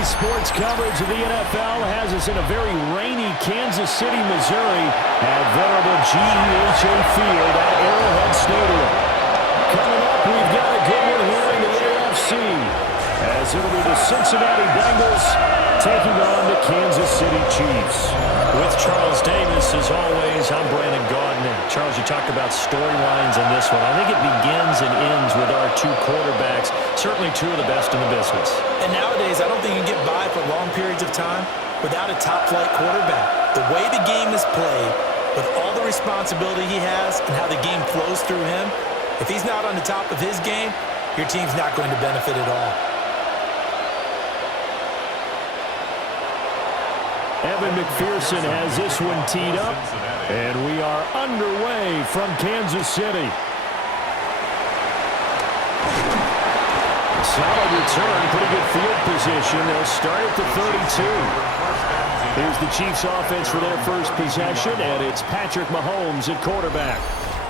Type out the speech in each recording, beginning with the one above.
Daily sports coverage of the NFL has us in a very rainy Kansas City, Missouri at venerable GEHA Field at Arrowhead Stadium. Coming up, we've got a good one here in the AFC, as it'll be the Cincinnati Bengals taking on the Kansas City Chiefs. With Charles Davis, as always, I'm Brandon Gaudin. Charles, you talked about storylines in this one. I think it begins and ends with our two quarterbacks, certainly two of the best in the business. And nowadays, I don't think you can get by for long periods of time without a top-flight quarterback. The way the game is played, with all the responsibility he has and how the game flows through him, if he's not on the top of his game, your team's not going to benefit at all. Evan McPherson has this one teed up, and we are underway from Kansas City. Solid return, pretty good field position. They'll start at the 32. Here's the Chiefs offense for their first possession, and it's Patrick Mahomes at quarterback.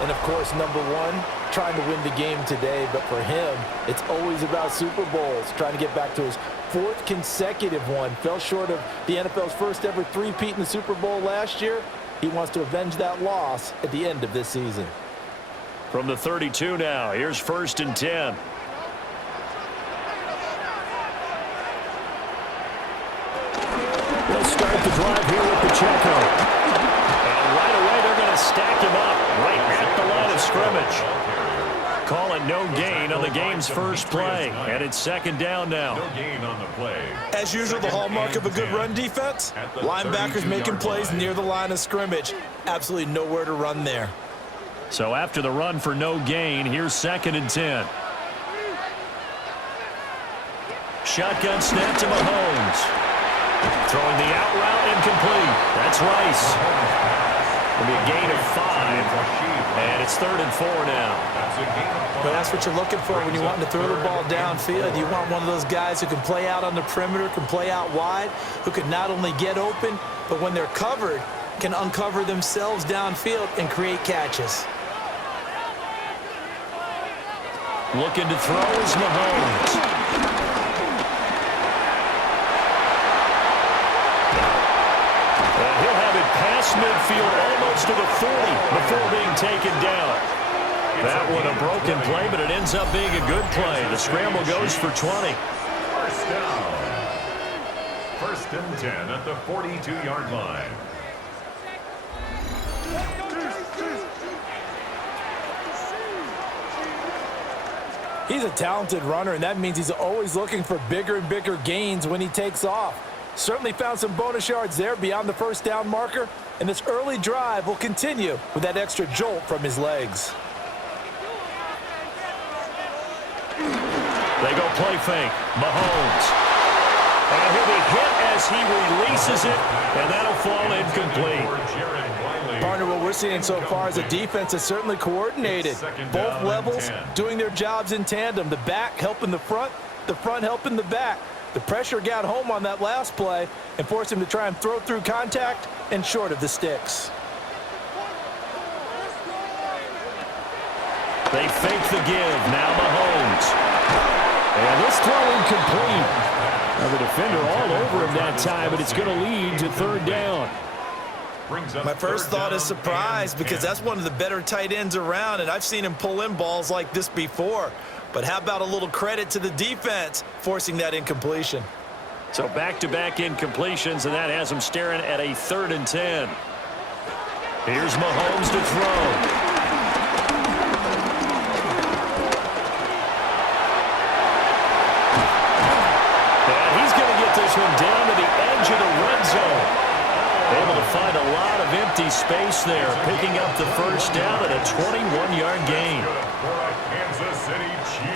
And, of course, number one, trying to win the game today. But for him, it's always about Super Bowls, trying to get back to his fourth consecutive one. Fell short of the NFL's first ever three-peat in the Super Bowl last year. He wants to avenge that loss at the end of this season. From the 32 now, here's 1st and 10. They'll start the drive here with Pacheco. And right away, they're going to stack him up right at the line of scrimmage. Call it no gain on the game's first play. And it's 2nd down now. No gain on the play. As usual, the hallmark of a good run defense, linebackers making plays near the line of scrimmage. Absolutely nowhere to run there. So after the run for no gain, here's 2nd and 10. Shotgun snap to Mahomes. Throwing the out route incomplete. That's Rice. It'll be a gain of 5. And it's 3rd and 4 now. But that's what you're looking for when you want to throw the ball downfield. You want one of those guys who can play out on the perimeter, can play out wide, who can not only get open, but when they're covered, can uncover themselves downfield and create catches. Looking to throw is Mahomes. And he'll have it past midfield almost to the 40 before being taken down. That one a broken play, but it ends up being a good play. The scramble goes for 20. First down. 1st and 10 at the 42-yard line. He's a talented runner, and that means he's always looking for bigger and bigger gains when he takes off. Certainly found some bonus yards there beyond the 1st down marker, and this early drive will continue with that extra jolt from his legs. They go play fake. Mahomes. And he'll be hit as he releases it, and that'll fall incomplete. Partner, what we're seeing so far is a defense that's certainly coordinated. Both levels doing their jobs in tandem. The back helping the front helping the back. The pressure got home on that last play and forced him to try and throw through contact and short of the sticks. They fake the give. Now Mahomes. And this throw incomplete. Now the defender all over him that time, but it's going to lead to 3rd down. My first thought is surprise, because that's one of the better tight ends around, and I've seen him pull in balls like this before. But how about a little credit to the defense forcing that incompletion? So back-to-back incompletions, and that has him staring at a 3rd and 10. Here's Mahomes to throw. This one down to the edge of the red zone. Able to find a lot of empty space there, picking up the 1st down at a 21-yard gain.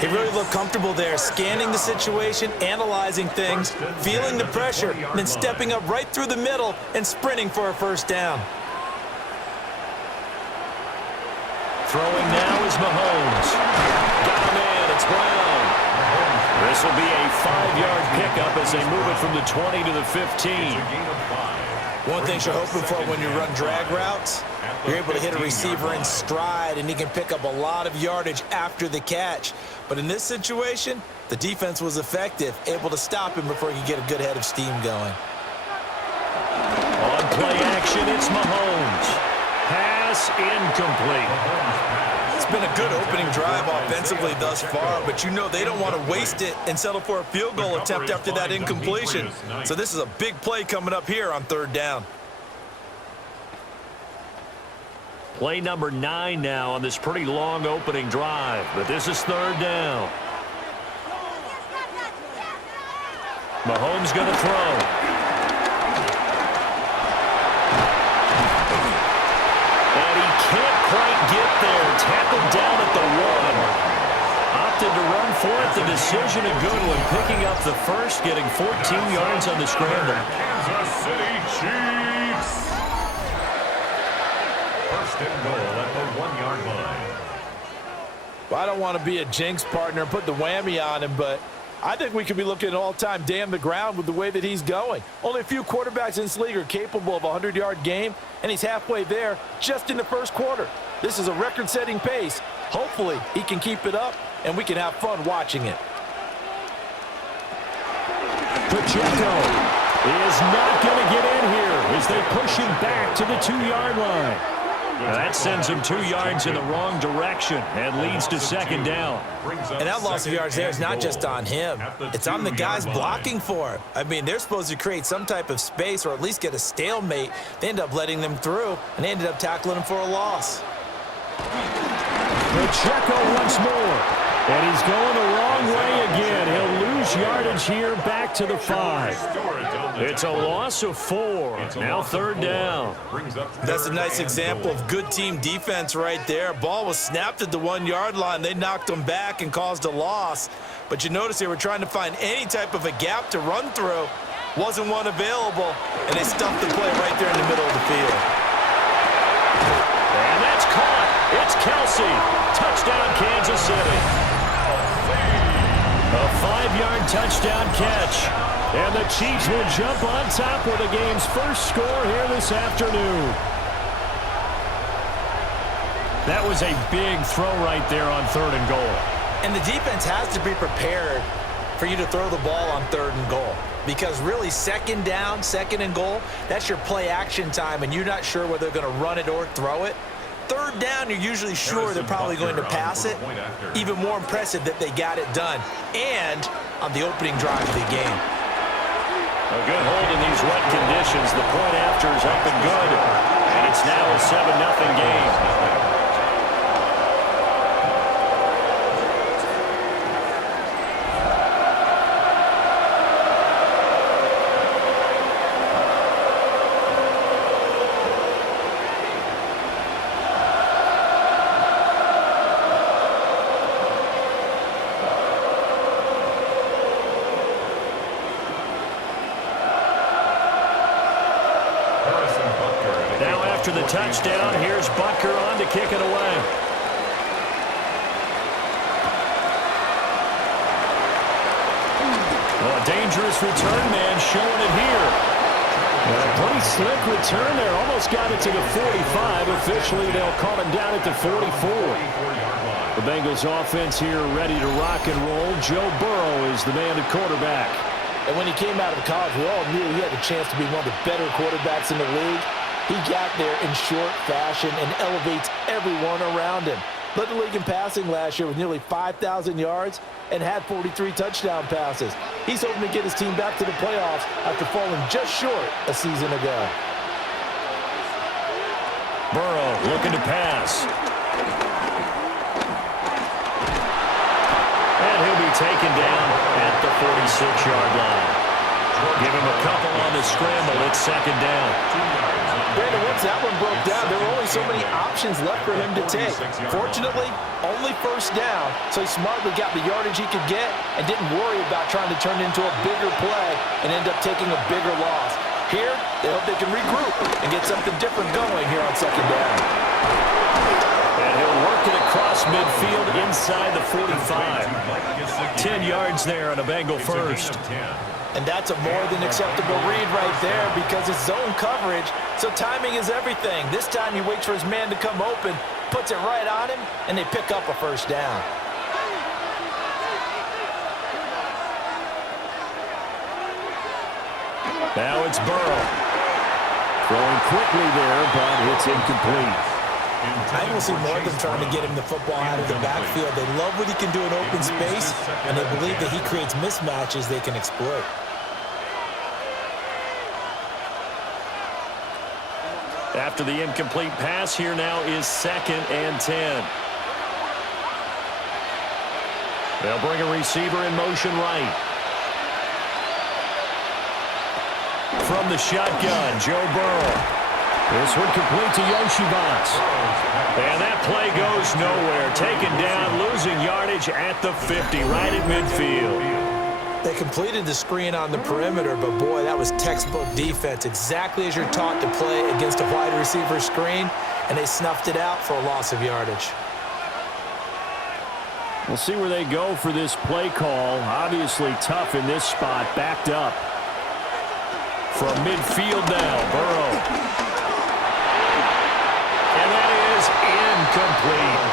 He really looked comfortable there, scanning the situation, analyzing things, feeling the pressure, and then stepping up right through the middle and sprinting for a 1st down. Throwing now is Mahomes. Got him in. It's Brown. This will be a 5-yard pickup as they move it from the 20 to the 15. One thing you're hoping for when you run drag routes, you're able to hit a receiver in stride, and he can pick up a lot of yardage after the catch. But in this situation, the defense was effective, able to stop him before he could get a good head of steam going. On play action, it's Mahomes. Pass incomplete. It's been a good opening drive offensively thus far, but you know they don't want to waste it and settle for a field goal attempt after that incompletion. So this is a big play coming up here on 3rd down. Play number 9 now on this pretty long opening drive, but this is 3rd down. Mahomes going to throw. Quite get there, tackled down at the 1. Opted to run for it. The decision a good one, picking up the first, getting 14 yards on the scramble. Kansas City Chiefs. 1st and goal at the 1-yard line. Well, I don't want to be a jinx partner and put the whammy on him, but I think we could be looking at all-time damn the ground with the way that he's going. Only a few quarterbacks in this league are capable of a 100-yard game, and he's halfway there just in the 1st quarter. This is a record-setting pace. Hopefully, he can keep it up, and we can have fun watching it. Pacheco is not going to get in here as they push him back to the 2-yard line. That sends him 2 yards in the wrong direction and leads to 2nd down. And that loss of yards there is not just on him. It's on the guys blocking for him. I mean, they're supposed to create some type of space or at least get a stalemate. They end up letting them through, and they ended up tackling him for a loss. Pacheco once more. And he's going the wrong way again. He'll lose yardage here back to the 5. It's a loss of 4. Now 3rd down. That's a nice example of good team defense right there. Ball was snapped at the 1-yard line. They knocked him back and caused a loss. But you notice they were trying to find any type of a gap to run through. Wasn't one available, and they stuffed the play right there in the middle of the field. And that's caught. It's Kelsey. Touchdown, Kansas City. A 5-yard touchdown catch. And the Chiefs will jump on top with the game's first score here this afternoon. That was a big throw right there on 3rd and goal. And the defense has to be prepared for you to throw the ball on 3rd and goal. Because really, 2nd down, 2nd and goal, that's your play action time, and you're not sure whether they're going to run it or throw it. 3rd down, you're usually sure they're probably going to pass it. Even more impressive that they got it done. And on the opening drive of the game. A good hold in these wet conditions. The point after is up and good. And it's now a 7-0 game. After the touchdown, here's Butker on to kick it away. Well, a dangerous return man showing it here. A pretty slick return there. Almost got it to the 45. Officially, they'll call him down at the 44. The Bengals offense here ready to rock and roll. Joe Burrow is the man at quarterback. And when he came out of college, we all knew he had a chance to be one of the better quarterbacks in the league. He got there in short fashion and elevates everyone around him. Led the league in passing last year with nearly 5,000 yards and had 43 touchdown passes. He's hoping to get his team back to the playoffs after falling just short a season ago. Burrow looking to pass. And he'll be taken down at the 46-yard line. Give him a couple on the scramble. It's 2nd down. Brandon, once that one broke down, there were only so many options left for him to take. Fortunately, only 1st down, so he smartly got the yardage he could get and didn't worry about trying to turn it into a bigger play and end up taking a bigger loss. Here, they hope they can regroup and get something different going here on 2nd down. And he'll work it across midfield inside the 45. 10 yards there on a Bengal first. And that's a more than acceptable read right there because it's zone coverage, so timing is everything. This time he waits for his man to come open, puts it right on him, and they pick up a first down. Now it's Burrow. Throwing quickly there, but it's incomplete. I will see more of them trying to get him the football out of the backfield. They love what he can do in open space, and they believe that he creates mismatches they can exploit. After the incomplete pass, here now is 2nd and 10. They'll bring a receiver in motion right. From the shotgun, Joe Burrow. This one complete to Yoshibans. And that play goes nowhere. Taken down, losing yardage at the 50, right at midfield. They completed the screen on the perimeter, but boy, that was textbook defense. Exactly as you're taught to play against a wide receiver screen, and they snuffed it out for a loss of yardage. We'll see where they go for this play call. Obviously tough in this spot, backed up. From midfield now, Burrow. And that is incomplete.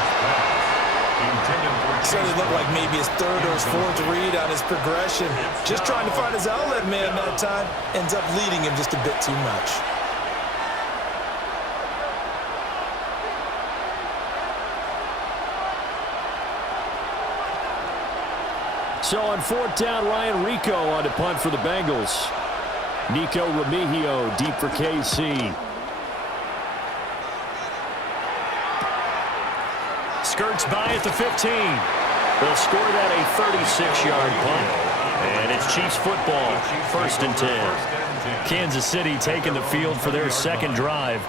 So it looked like maybe his 3rd or his 4th read on his progression. Just trying to find his outlet man that time. Ends up leading him just a bit too much. So on 4th down, Ryan Rico on to punt for the Bengals. Nico Remigio deep for KC. Skirts by at the 15. They'll score that a 36-yard punt. And it's Chiefs football, 1st and 10. Kansas City taking the field for their 2nd drive.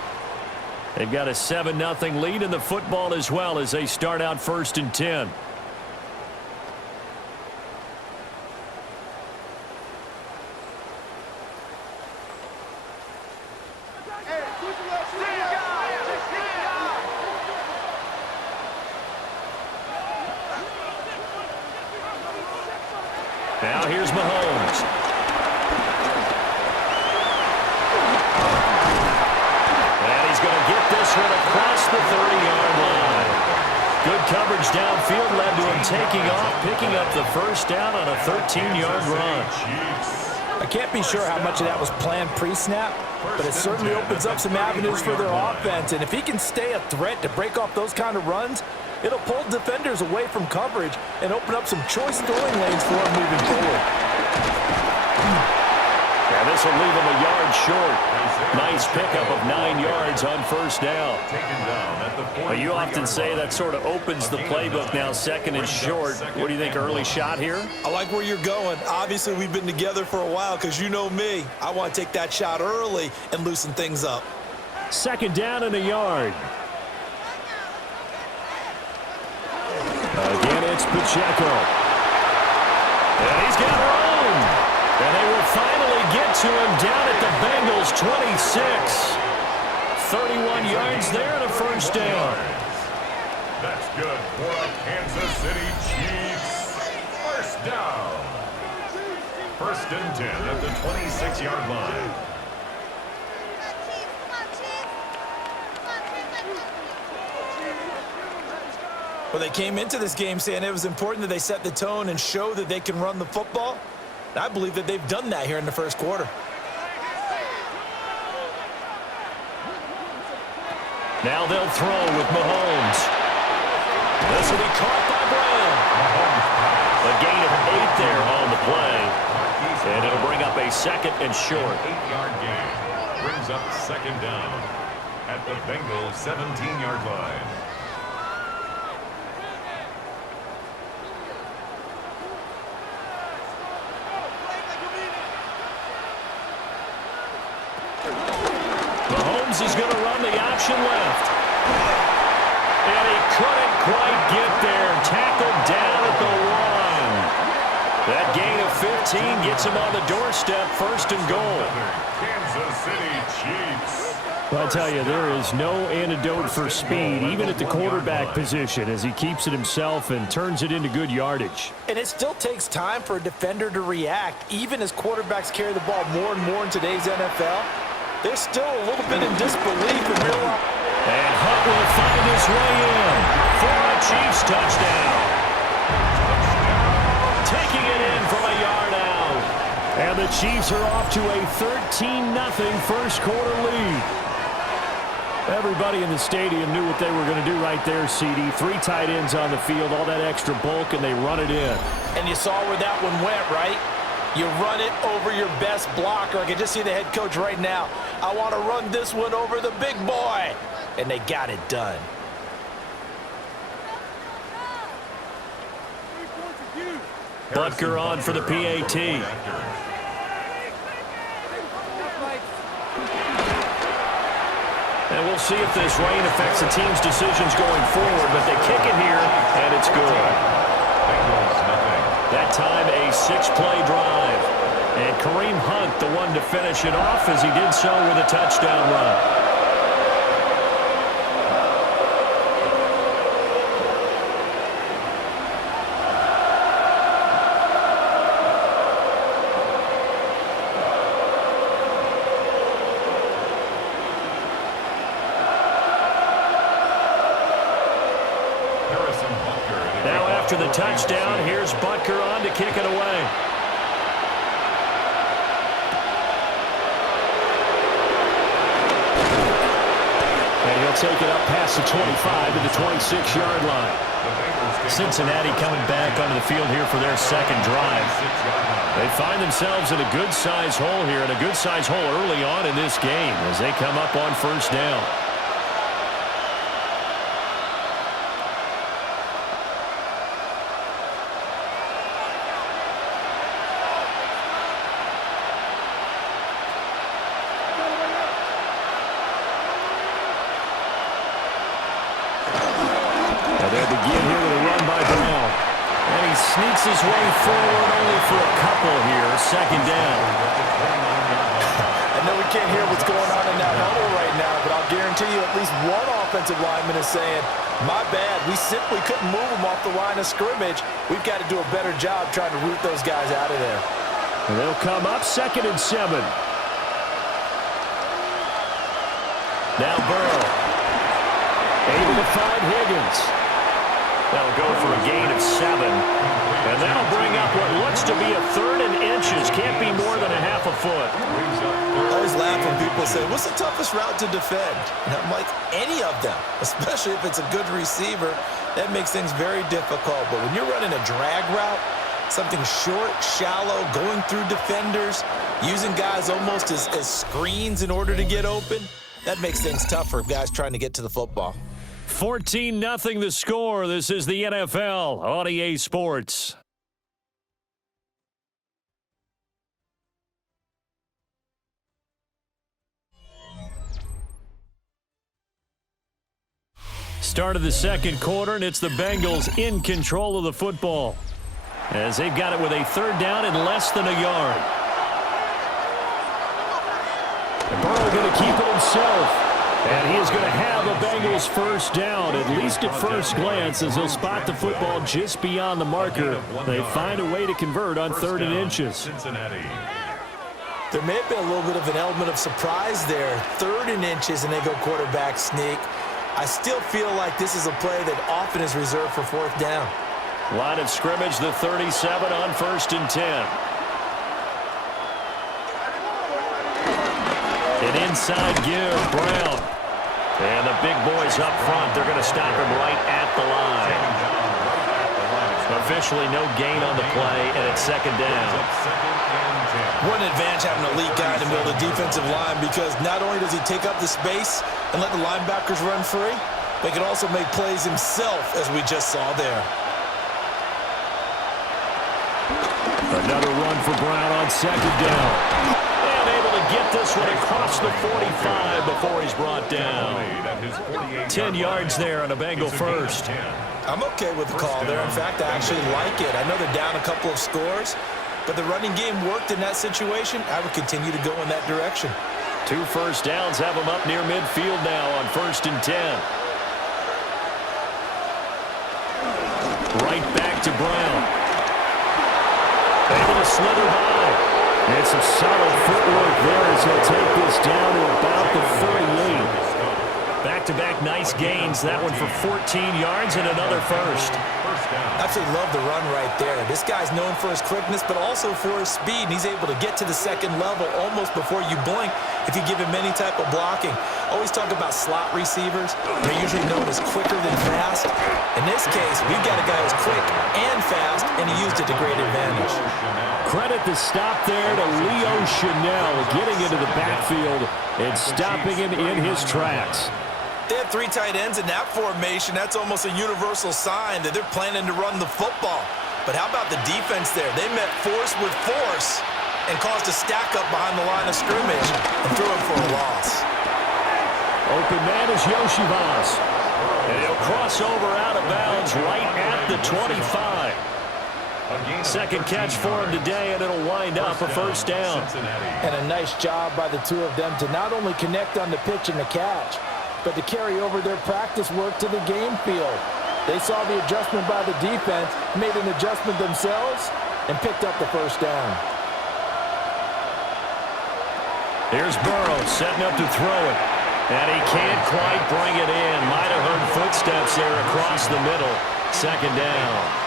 They've got a 7-0 lead in the football as well as they start out 1st and 10. Now here's Mahomes. And he's going to get this one across the 30-yard line. Good coverage downfield led to him taking off, picking up the first down on a 13-yard run. I can't be sure how much of that was planned pre-snap, but it certainly opens up some avenues for their offense. And if he can stay a threat to break off those kind of runs, it'll pull defenders away from coverage and open up some choice throwing lanes for him moving forward. And this will leave him a yard short. Nice pickup of 9 yards on first down. Well, you often say that sort of opens the playbook now, 2nd and short. What do you think, early shot here? I like where you're going. Obviously, we've been together for a while because you know me. I want to take that shot early and loosen things up. 2nd down and a yard. Again, it's Pacheco. And he's got room. And they will finally get to him down at the Bengals 26. 31 yards there and a first down. That's good for a Kansas City Chiefs. First down. 1st and 10 at the 26-yard line. Well, they came into this game saying it was important that they set the tone and show that they can run the football. And I believe that they've done that here in the 1st quarter. Now they'll throw with Mahomes. This will be caught by Brown. A gain of 8 there on the play. And it'll bring up a 2nd and short. 8-yard gain brings up 2nd down at the Bengals 17-yard line. Mahomes is going to run the option left. And he couldn't quite get there. Tackled down at the 1. That gain of 15 gets him on the doorstep, 1st and goal. Kansas City Chiefs. Well, I tell you, there is no antidote for speed, even at the quarterback position, as he keeps it himself and turns it into good yardage. And it still takes time for a defender to react, even as quarterbacks carry the ball more and more in today's NFL. They're still a little bit in disbelief and realize. And Hunt will find his way in for a Chiefs touchdown. Taking it in from a yard out. And the Chiefs are off to a 13-0 first quarter lead. Everybody in the stadium knew what they were going to do right there, CD. 3 tight ends on the field, all that extra bulk, and they run it in. And you saw where that one went, right? You run it over your best blocker. I can just see the head coach right now. I want to run this one over the big boy. And they got it done. Butker on for the PAT. And we'll see if this rain affects the team's decisions going forward, but they kick it here, and it's good. That time, a 6-play drive. And Kareem Hunt, the one to finish it off, as he did so with a touchdown run. After the touchdown, here's Butker on to kick it away. And he'll take it up past the 25 to the 26-yard line. Cincinnati coming back onto the field here for their second drive. They find themselves in a good-sized hole here, and a good-sized hole early on in this game as they come up on first down. Sneaks his way forward only for a couple here. Second down. I know we can't hear what's going on in that huddle right now, but I'll guarantee you at least one offensive lineman is saying, my bad, we simply couldn't move them off the line of scrimmage. We've got to do a better job trying to root those guys out of there. And they'll come up 2nd and 7. Now Burrow. Able to find Higgins. That'll go for a gain of 7. And that'll bring up what looks to be a 3rd and inches. Can't be more than a half a foot. I always laugh when people say, what's the toughest route to defend? And I'm like, any of them, especially if it's a good receiver. That makes things very difficult. But when you're running a drag route, something short, shallow, going through defenders, using guys almost as screens in order to get open, that makes things tough for guys trying to get to the football. 14-0 the score. This is the NFL on EA Sports. Start of the second quarter, and it's the Bengals in control of the football as they've got it with a 3rd down and less than a yard. And Burrow going to keep it himself. And he is going to have a Bengals first down, at least at first glance, as they'll spot the football just beyond the marker. They find a way to convert on 3rd and inches. There may have been a little bit of an element of surprise there. 3rd and inches, and they go quarterback sneak. I still feel like this is a play that often is reserved for 4th down. Line of scrimmage, the 37 on 1st and 10. An inside give, Brown. And the big boys up front, they're going to stop him right at the line. Officially no gain on the play, and it's 2nd down. What an advantage having an elite guy in the middle of the defensive line, because not only does he take up the space and let the linebackers run free, but he can also make plays himself, as we just saw there. Another run for Brown on 2nd down. Get this one across the 45 before he's brought down. 10 yards there on a Bengal first. I'm okay with the call there. In fact, I actually like it. I know they're down a couple of scores, but the running game worked in that situation. I would continue to go in that direction. 2 first downs have them up near midfield now on 1st and 10. Right back to Brown. Able to slither by. And some solid footwork there as he'll take this down to about the 38. Back-to-back nice gains. That one for 14 yards and another first. Absolutely love the run right there. This guy's known for his quickness, but also for his speed. And he's able to get to the second level almost before you blink if you give him any type of blocking. Always talk about slot receivers. They're usually known as quicker than fast. In this case, we've got a guy who's quick and fast, and he used it to great advantage. Credit the stop there to Leo Chanel getting into the backfield and stopping him in his tracks. They have 3 tight ends in that formation. That's almost a universal sign that they're planning to run the football. But how about the defense there? They met force with force and caused a stack up behind the line of scrimmage and threw him for a loss. Open man is Yoshivas. And he'll cross over out of bounds right at the 25. Second catch for him today, and it'll wind up a first down. And a nice job by the two of them to not only connect on the pitch and the catch, but to carry over their practice work to the game field. They saw the adjustment by the defense, made an adjustment themselves, and picked up the first down. Here's Burrow setting up to throw it. And he can't quite bring it in. Might have heard footsteps there across the middle. Second down.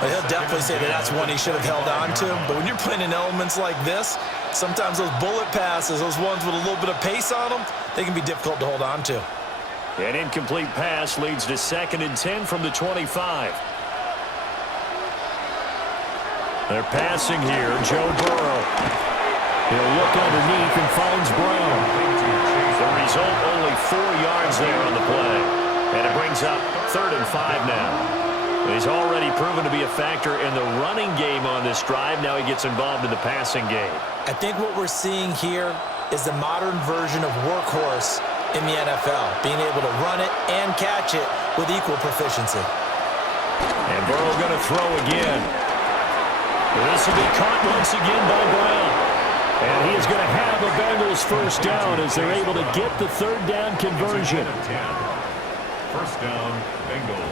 But he'll definitely say that that's one he should have held on to. But when you're playing in elements like this, sometimes those bullet passes, those ones with a little bit of pace on them, they can be difficult to hold on to. An incomplete pass leads to 2nd and 10 from the 25. They're passing here. Joe Burrow. He'll look underneath and finds Brown. The result, only 4 yards there on the play. And it brings up 3rd and 5 now. He's already proven to be a factor in the running game on this drive. Now he gets involved in the passing game. I think what we're seeing here is the modern version of workhorse in the NFL, being able to run it and catch it with equal proficiency. And Burrow going to throw again. This will be caught once again by Brown. And he is going to have a Bengals first down as they're able to get the 3rd down conversion. First down, Bengals.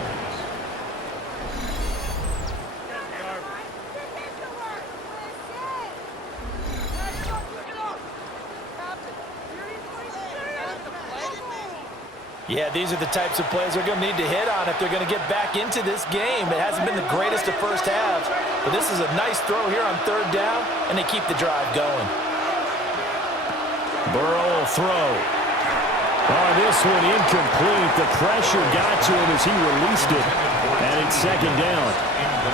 Yeah, these are the types of plays they're going to need to hit on if they're going to get back into this game. It hasn't been the greatest of first halves, but this is a nice throw here on 3rd down, and they keep the drive going. Burrow will throw. Oh, this one incomplete. The pressure got to him as he released it, and it's 2nd down.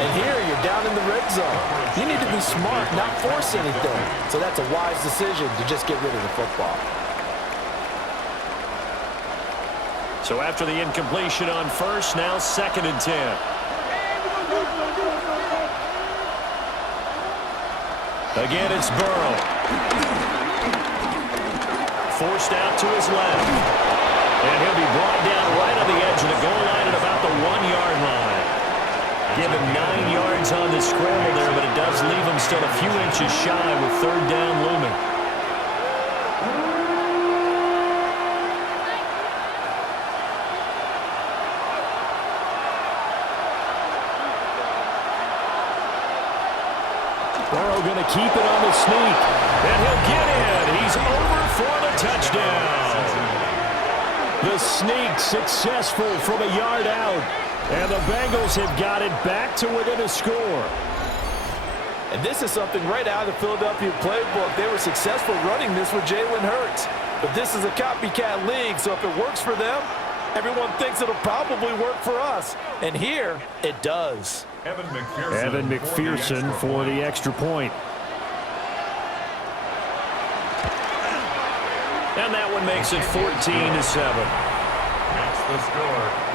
And here you're down in the red zone. You need to be smart, not force anything. So that's a wise decision to just get rid of the football. So after the incompletion on 1st, now 2nd and 10. Again, it's Burrow. Forced out to his left. And he'll be brought down right on the edge of the goal line at about the 1-yard line. Give him 9 yards on the scramble there, but it does leave him still a few inches shy with 3rd down looming. Burrow going to keep it on the sneak. And he'll get in. He's over for the touchdown. The sneak successful from a yard out. And the Bengals have got it back to within a score. And this is something right out of the Philadelphia playbook. They were successful running this with Jalen Hurts. But this is a copycat league, so if it works for them, everyone thinks it'll probably work for us. And here, it does. Evan McPherson for the extra point. And that one makes it 14-7.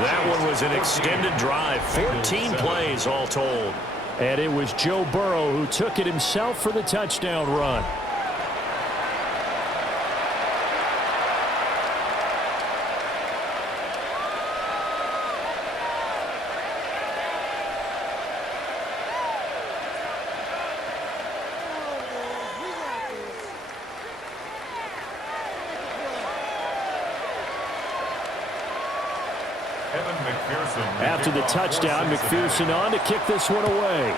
That one was an extended drive. 14 plays all told. And it was Joe Burrow who took it himself for the touchdown run. After the touchdown, McPherson on to kick this one away.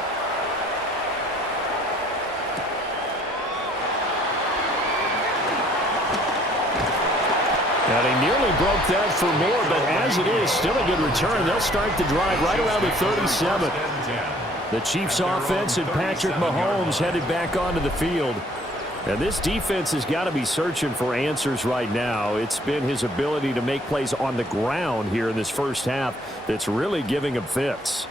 Now, they nearly broke that for more, but as it is, still a good return. They'll start the drive right around the 37. The Chiefs offense and Patrick Mahomes headed back onto the field. And this defense has got to be searching for answers right now. It's been his ability to make plays on the ground here in this first half that's really giving him fits.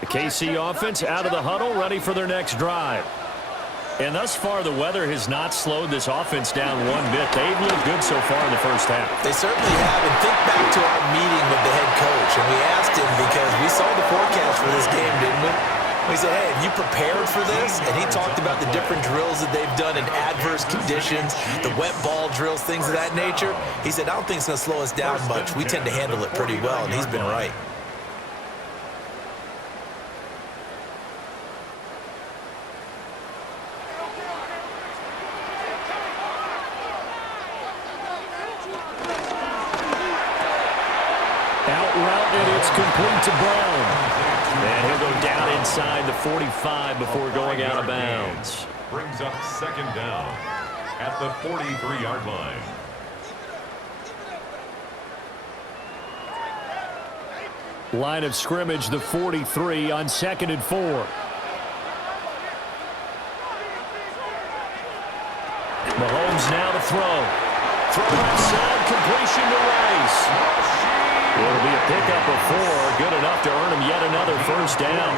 The KC offense out of the huddle, ready for their next drive. And thus far, the weather has not slowed this offense down one bit. They've looked good so far in the first half. They certainly have. And think back to our meeting with the head coach. And we asked him because we saw the forecast for this game, didn't we? We said, hey, have you prepared for this? And he talked about the different drills that they've done in adverse conditions, the wet ball drills, things of that nature. He said, I don't think it's going to slow us down much. We tend to handle it pretty well, and he's been right. It's complete to Brown. And he'll go down inside the 45 before going out of bounds. Brings up second down at the 43-yard line. Line of scrimmage, the 43 on 2nd and 4. Mahomes now to throw. Throw left side, completion to Rice. It'll be a pickup of 4, good enough to earn him yet another first down.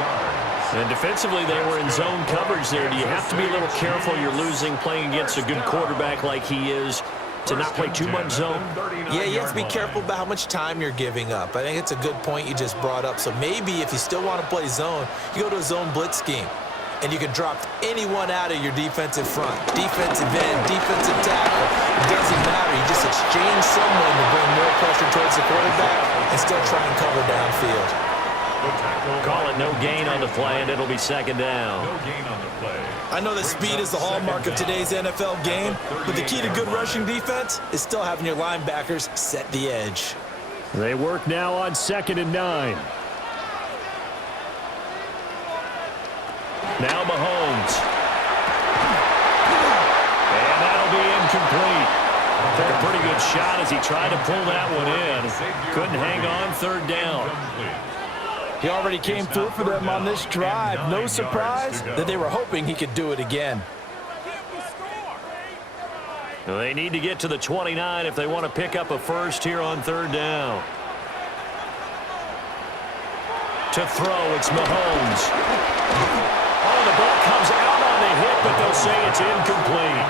And defensively, they were in zone coverage there. Do you have to be a little careful? You're losing playing against a good quarterback like he is to not play too much zone? Yeah, you have to be careful about how much time you're giving up. I think it's a good point you just brought up. So maybe if you still want to play zone, you go to a zone blitz scheme. And you can drop anyone out of your defensive front. Defensive end, defensive tackle. It doesn't matter. You just exchange someone to bring more pressure towards the quarterback and still try and cover downfield. Call it no gain on the play, and it'll be second down. No gain on the play. I know that speed is the hallmark of today's NFL game, but the key to good rushing defense is still having your linebackers set the edge. They work now on 2nd and 9. Now Mahomes. And that'll be incomplete. Took a pretty good shot as he tried to pull that one in. Couldn't hang on, 3rd down. He already came through for them on this drive. No surprise that they were hoping he could do it again. They need to get to the 29 if they want to pick up a first here on 3rd down. To throw, it's Mahomes. Oh, the ball comes out on the hit, but they'll say it's incomplete.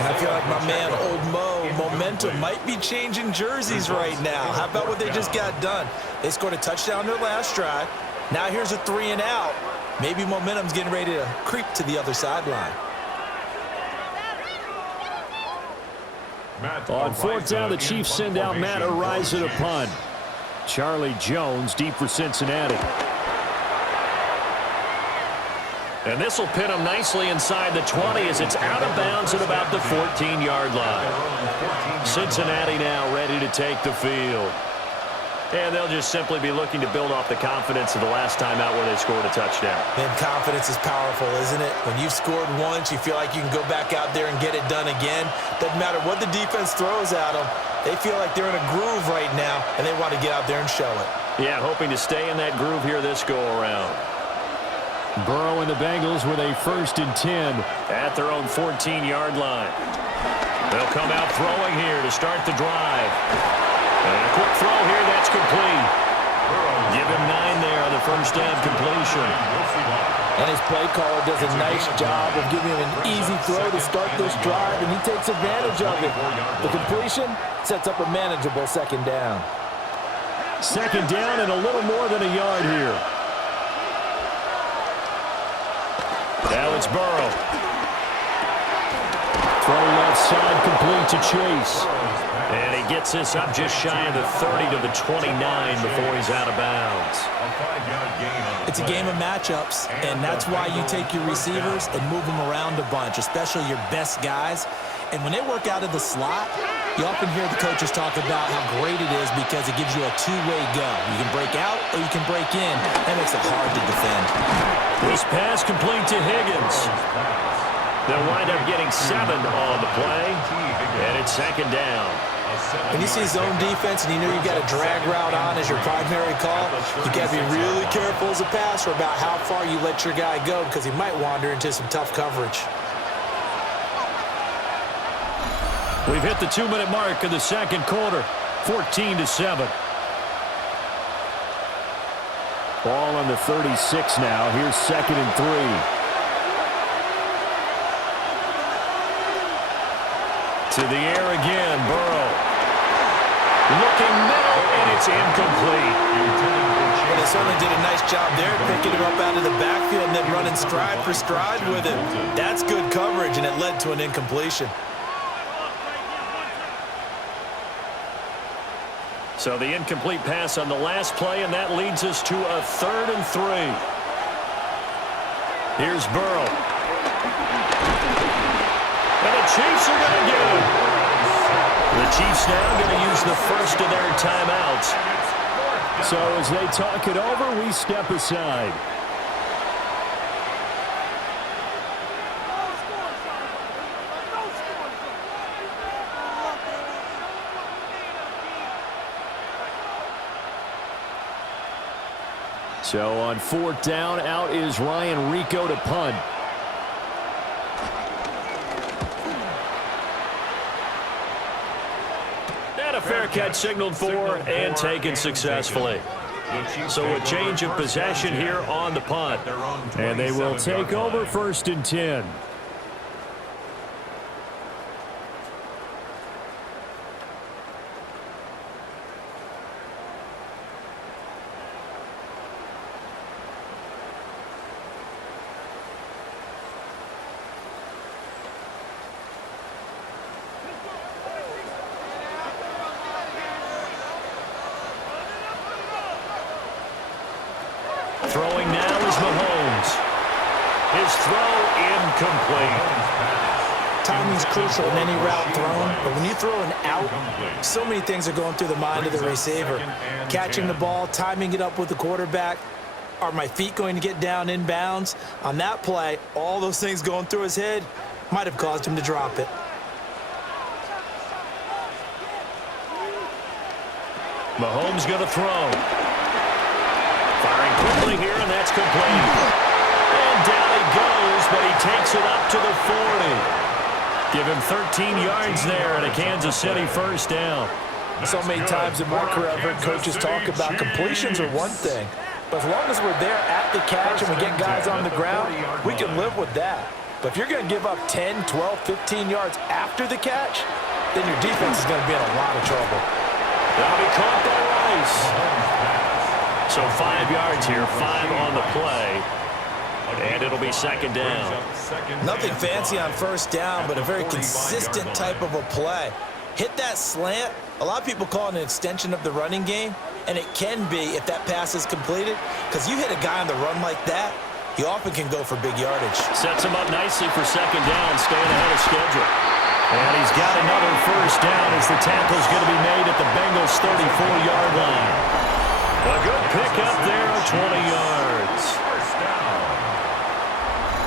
I feel like my man, Old Mo, momentum might be changing jerseys right now. How about what they just got done? They scored a touchdown their last drive. Now here's a 3 and out. Maybe momentum's getting ready to creep to the other sideline. On 4th down, the Chiefs send out Matt Ariza to punt. Charlie Jones deep for Cincinnati. And this will pin him nicely inside the 20 as it's out of bounds at about the 14-yard line. Cincinnati now ready to take the field. And they'll just simply be looking to build off the confidence of the last time out where they scored a touchdown. And confidence is powerful, isn't it? When you've scored once, you feel like you can go back out there and get it done again. Doesn't matter what the defense throws at them. They feel like they're in a groove right now, and they want to get out there and show it. Yeah, hoping to stay in that groove here this go-around. Burrow and the Bengals with a 1st and 10 at their own 14-yard line. They'll come out throwing here to start the drive. And a quick throw here, that's complete. Give him 9 there on the first down completion. And his play caller does a nice job of giving him an easy throw to start this drive, and he takes advantage of it. The completion sets up a manageable 2nd down. 2nd down and a little more than a yard here. Now it's Burrow. Throw left side, complete to Chase. And he gets this up just shy of the 30 to the 29 before he's out of bounds. It's a game of matchups, and that's why you take your receivers and move them around a bunch, especially your best guys. And when they work out of the slot, you often hear the coaches talk about how great it is because it gives you a two-way go. You can break out or you can break in. That makes it hard to defend. This pass complete to Higgins. They'll wind up getting 7 on the play, and it's second down. When you see zone defense and you know you've got a drag route on as your primary call, you got to be really careful as a passer about how far you let your guy go because he might wander into some tough coverage. We've hit the 2-minute mark of the second quarter, 14-7. Ball on the 36 now. Here's 2nd and 3. To the air again, Burrow. Looking middle, and it's incomplete. Well, they certainly did a nice job there, picking him up out of the backfield and then running stride for stride with him. That's good coverage, and it led to an incompletion. So the incomplete pass on the last play, and that leads us to a 3rd and 3. Here's Burrow. And the Chiefs are going to get him. The Chiefs now going to use the first of their timeouts. So as they talk it over, we step aside. So on 4th down, out is Ryan Rico to punt. And a fair catch signaled for and taken successfully. So a change of possession here on the punt. And they will take over 1st and 10. Throwing now is Mahomes. His throw incomplete. Timing's crucial in any route thrown, but when you throw an out, so many things are going through the mind of the receiver. Catching the ball, timing it up with the quarterback. Are my feet going to get down in bounds? On that play, all those things going through his head might have caused him to drop it. Mahomes going to throw. Firing quickly here, and that's complete. And down he goes, but he takes it up to the 40. Give him 13 yards there and a Kansas City 1st down. So many times in my career, I've heard coaches talk about completions are one thing, but as long as we're there at the catch and we get guys on the ground, we can live with that. But if you're going to give up 10, 12, 15 yards after the catch, then your defense is going to be in a lot of trouble. That'll be caught by Rice. So 5 yards here, 5 on the play, and it'll be 2nd down. Nothing fancy on 1st down, but a very consistent type of a play. Hit that slant. A lot of people call it an extension of the running game, and it can be if that pass is completed, because you hit a guy on the run like that, he often can go for big yardage. Sets him up nicely for 2nd down, staying ahead of schedule. And he's got another 1st down as the tackle's going to be made at the Bengals' 34-yard line. A good pickup there, 20 yards. 1st down.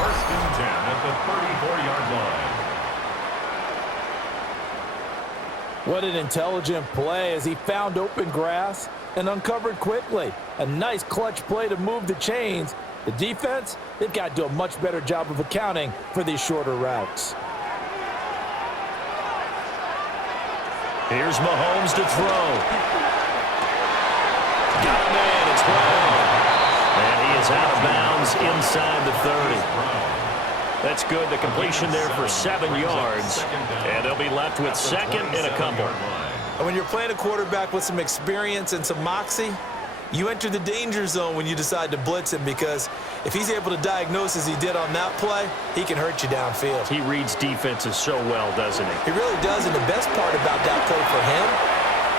1st and 10 at the 34-yard line. What an intelligent play as he found open grass and uncovered quickly. A nice clutch play to move the chains. The defense, they've got to do a much better job of accounting for these shorter routes. Here's Mahomes to throw. Got him in, it's Brown. And he is out of bounds inside the 30. That's good. The completion there for 7 yards. And they'll be left with 2nd and a couple. And when you're playing a quarterback with some experience and some moxie, You enter the danger zone when you decide to blitz him, because if he's able to diagnose as he did on that play, he can hurt you downfield. He reads defenses so well, doesn't he? He really does, and the best part about that play for him,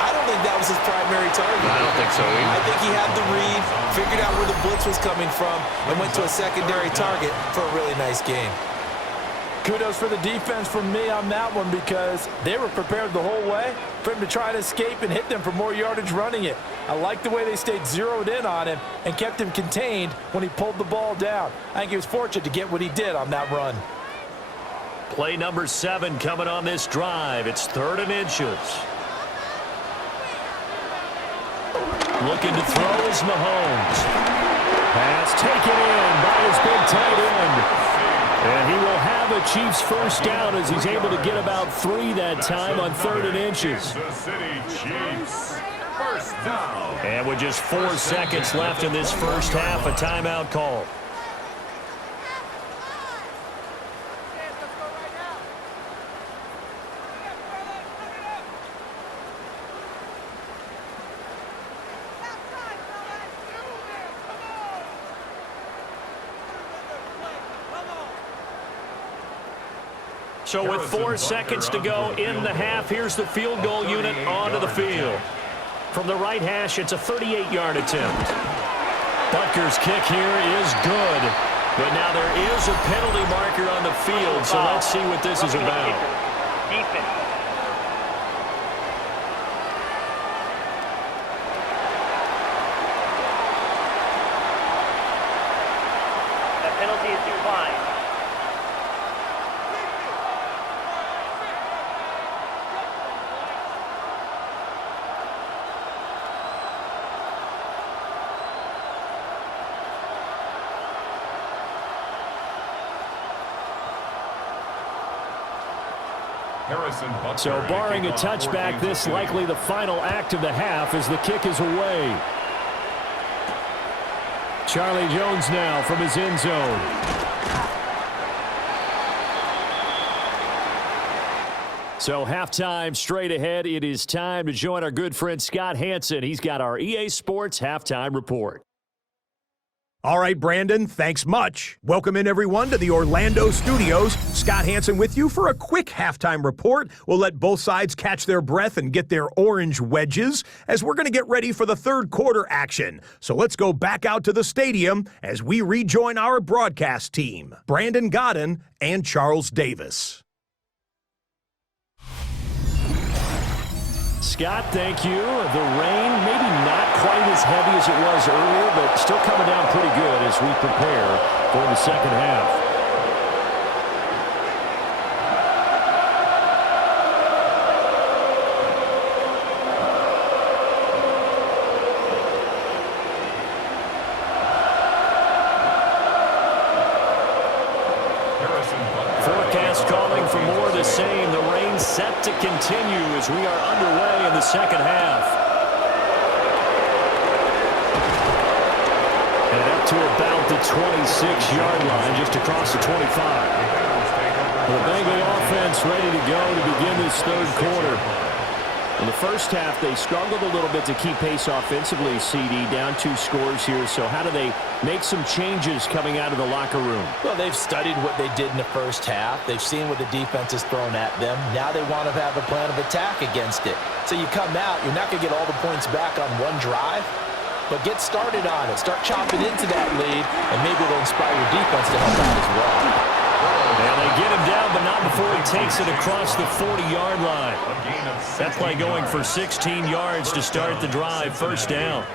I don't think that was his primary target. I don't think so either. I think he had the read, figured out where the blitz was coming from, and went to a secondary target for a really nice game. Kudos for the defense from me on that one, because they were prepared the whole way for him to try and escape and hit them for more yardage running it. I like the way they stayed zeroed in on him and kept him contained when he pulled the ball down. I think he was fortunate to get what he did on that run. Play number 7 coming on this drive. It's 3rd and inches. Looking to throw is Mahomes. Pass taken in by his big tight end. And he will have a Chiefs first down as he's able to get about 3 that time on 3rd and inches. Kansas City Chiefs, first down. And with just 4 seconds left in this first half, a timeout call. So with 4 seconds to go in the half, here's the field goal unit onto the field. From the right hash, it's a 38-yard attempt. Butker's kick here is good. But now there is a penalty marker on the field, so let's see what this is about. That penalty is declined. So barring a touchback, this likely the final act of the half as the kick is away. Charlie Jones now from his end zone. So halftime straight ahead. It is time to join our good friend Scott Hanson. He's got our EA Sports halftime report. All right, Brandon, thanks much. Welcome in, everyone, to the Orlando studios. Scott Hanson with you for a quick halftime report. We'll let both sides catch their breath and get their orange wedges as we're going to get ready for the third quarter action. So let's go back out to the stadium as we rejoin our broadcast team, Brandon Godden and Charles Davis. Scott, thank you. The rain, maybe not quite as heavy as it was earlier, but still coming down pretty good as we prepare for the second half. Forecast calling for more of the same. The rain set to continue as we are underway in the second half. And up to about the 26-yard line, just across the 25. The Bengal offense ready to go to begin this third quarter. In the first half, they struggled a little bit to keep pace offensively, CD, down 2 scores here. So how do they make some changes coming out of the locker room? Well, they've studied what they did in the first half. They've seen what the defense has thrown at them. Now they want to have a plan of attack against it. So you come out, you're not going to get all the points back on one drive, but get started on it. Start chopping into that lead, and maybe it'll inspire your defense to help out as well. And they get him down, but not before he takes it across the 40-yard line. That play going for 16 yards to start the drive, first down.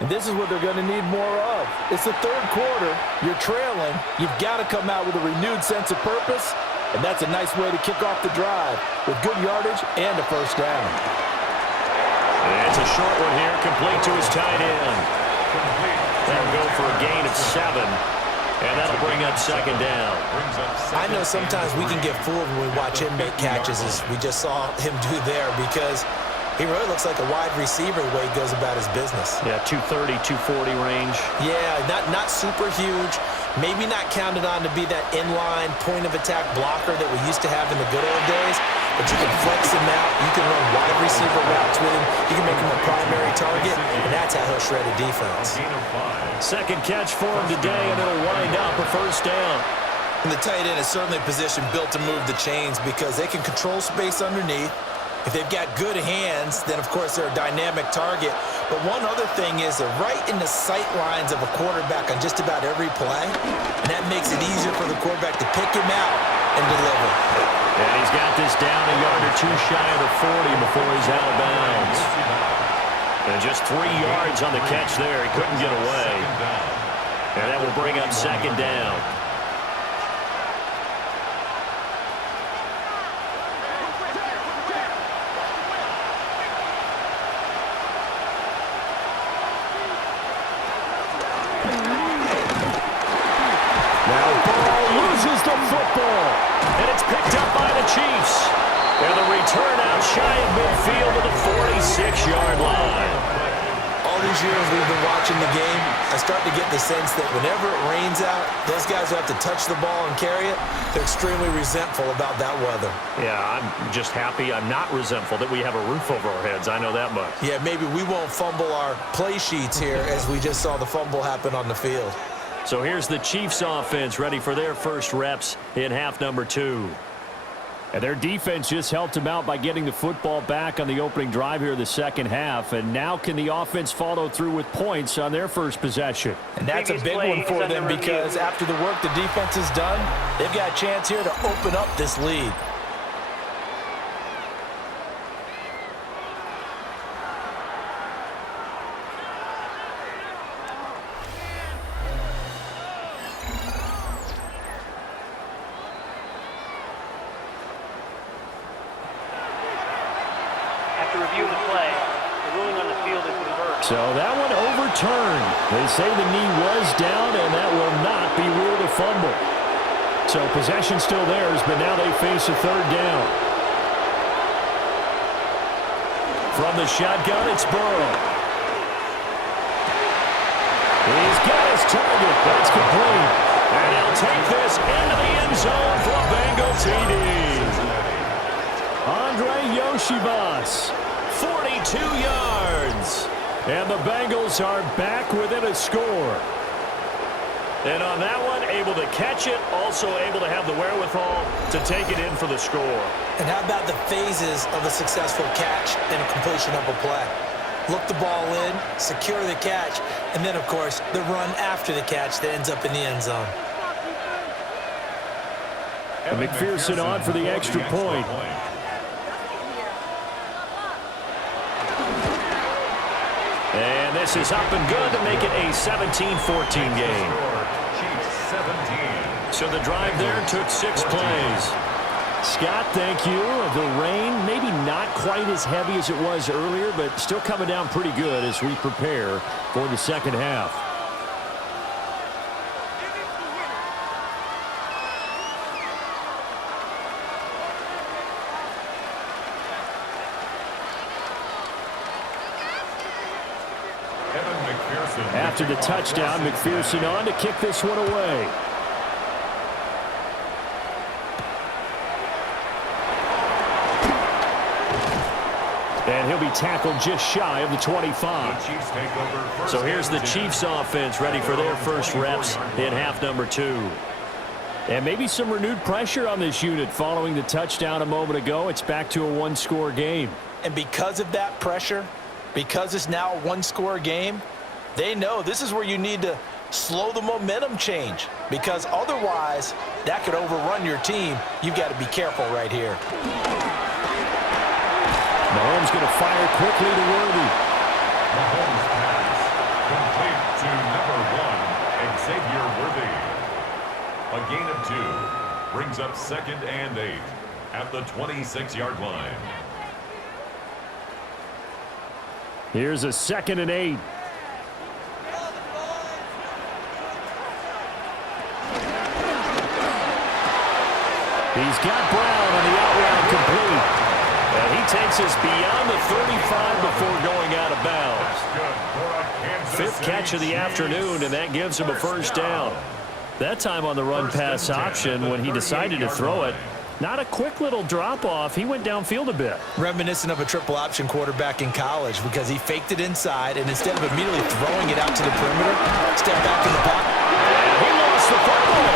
And this is what they're going to need more of. It's the third quarter. You're trailing. You've got to come out with a renewed sense of purpose, and that's a nice way to kick off the drive with good yardage and a first down. And it's a short one here, complete to his tight end. That'll go for a gain of 7, and that'll bring up second down. I know sometimes we can get fooled when we watch him make catches, as we just saw him do there, because He really looks like a wide receiver the way he goes about his business. Yeah, 230, 240 range. Yeah, not super huge. Maybe not counted on to be that inline point-of-attack blocker that we used to have in the good old days. But you can flex him out. You can run wide receiver routes with him. You can make him a primary target, and that's how he'll shred a defense. Second catch for him today, and it'll wind up a first down. And the tight end is certainly a position built to move the chains because they can control space underneath. If they've got good hands, then, of course, they're a dynamic target. But one other thing is they're right in the sight lines of a quarterback on just about every play, and that makes it easier for the quarterback to pick him out and deliver. And he's got this down a yard or two shy of the 40 before he's out of bounds. And just 3 yards on the catch there. He couldn't get away. And that will bring up second down. Chiefs. And the return out shy of midfield to the 46-yard line. All these years we've been watching the game, I start to get the sense that whenever it rains out, those guys who have to touch the ball and carry it, they're extremely resentful about that weather. Yeah, I'm just happy I'm not resentful that we have a roof over our heads. I know that much. Yeah, maybe we won't fumble our play sheets here as we just saw the fumble happen on the field. So here's the Chiefs offense ready for their first reps in half number 2. And their defense just helped them out by getting the football back on the opening drive here in the second half. And now can the offense follow through with points on their first possession? And that's a big one for them because after the work the defense has done, they've got a chance here to open up this lead. So that one overturned. They say the knee was down, and that will not be ruled a fumble. So possession still theirs, but now they face a third down. From the shotgun, it's Burrow. He's got his target. That's complete. And he'll take this into the end zone for a Bengal TD. Andre Yoshivas, 42 yards. And the Bengals are back within a score. And on that one, able to catch it, also able to have the wherewithal to take it in for the score. And how about the phases of a successful catch and a completion of a play? Look the ball in, secure the catch, and then, of course, the run after the catch that ends up in the end zone. And McPherson on for the extra point. And this is up and good to make it a 17-14 game. So the drive there took 6 plays. Scott, thank you. The rain, maybe not quite as heavy as it was earlier, but still coming down pretty good as we prepare for the second half. After the touchdown, McPherson on to kick this one away. And he'll be tackled just shy of the 25. So here's the Chiefs offense ready for their first reps in half number 2. And maybe some renewed pressure on this unit following the touchdown a moment ago. It's back to a one-score game. And because of that pressure, because it's now a one-score game, they know this is where you need to slow the momentum change because otherwise that could overrun your team. You've got to be careful right here. Mahomes going to fire quickly to Worthy. Mahomes pass complete to number 1, Xavier Worthy. A gain of 2 brings up 2nd and 8 at the 26-yard line. Here's a 2nd and 8. He's got Brown on the out route complete. And he takes us beyond the 35 before going out of bounds. Fifth catch of the afternoon, and that gives him a first down. That time on the run-pass option when he decided to throw it. Not a quick little drop-off. He went downfield a bit. Reminiscent of a triple option quarterback in college because he faked it inside, and instead of immediately throwing it out to the perimeter, stepped back in the pocket. He lost the football,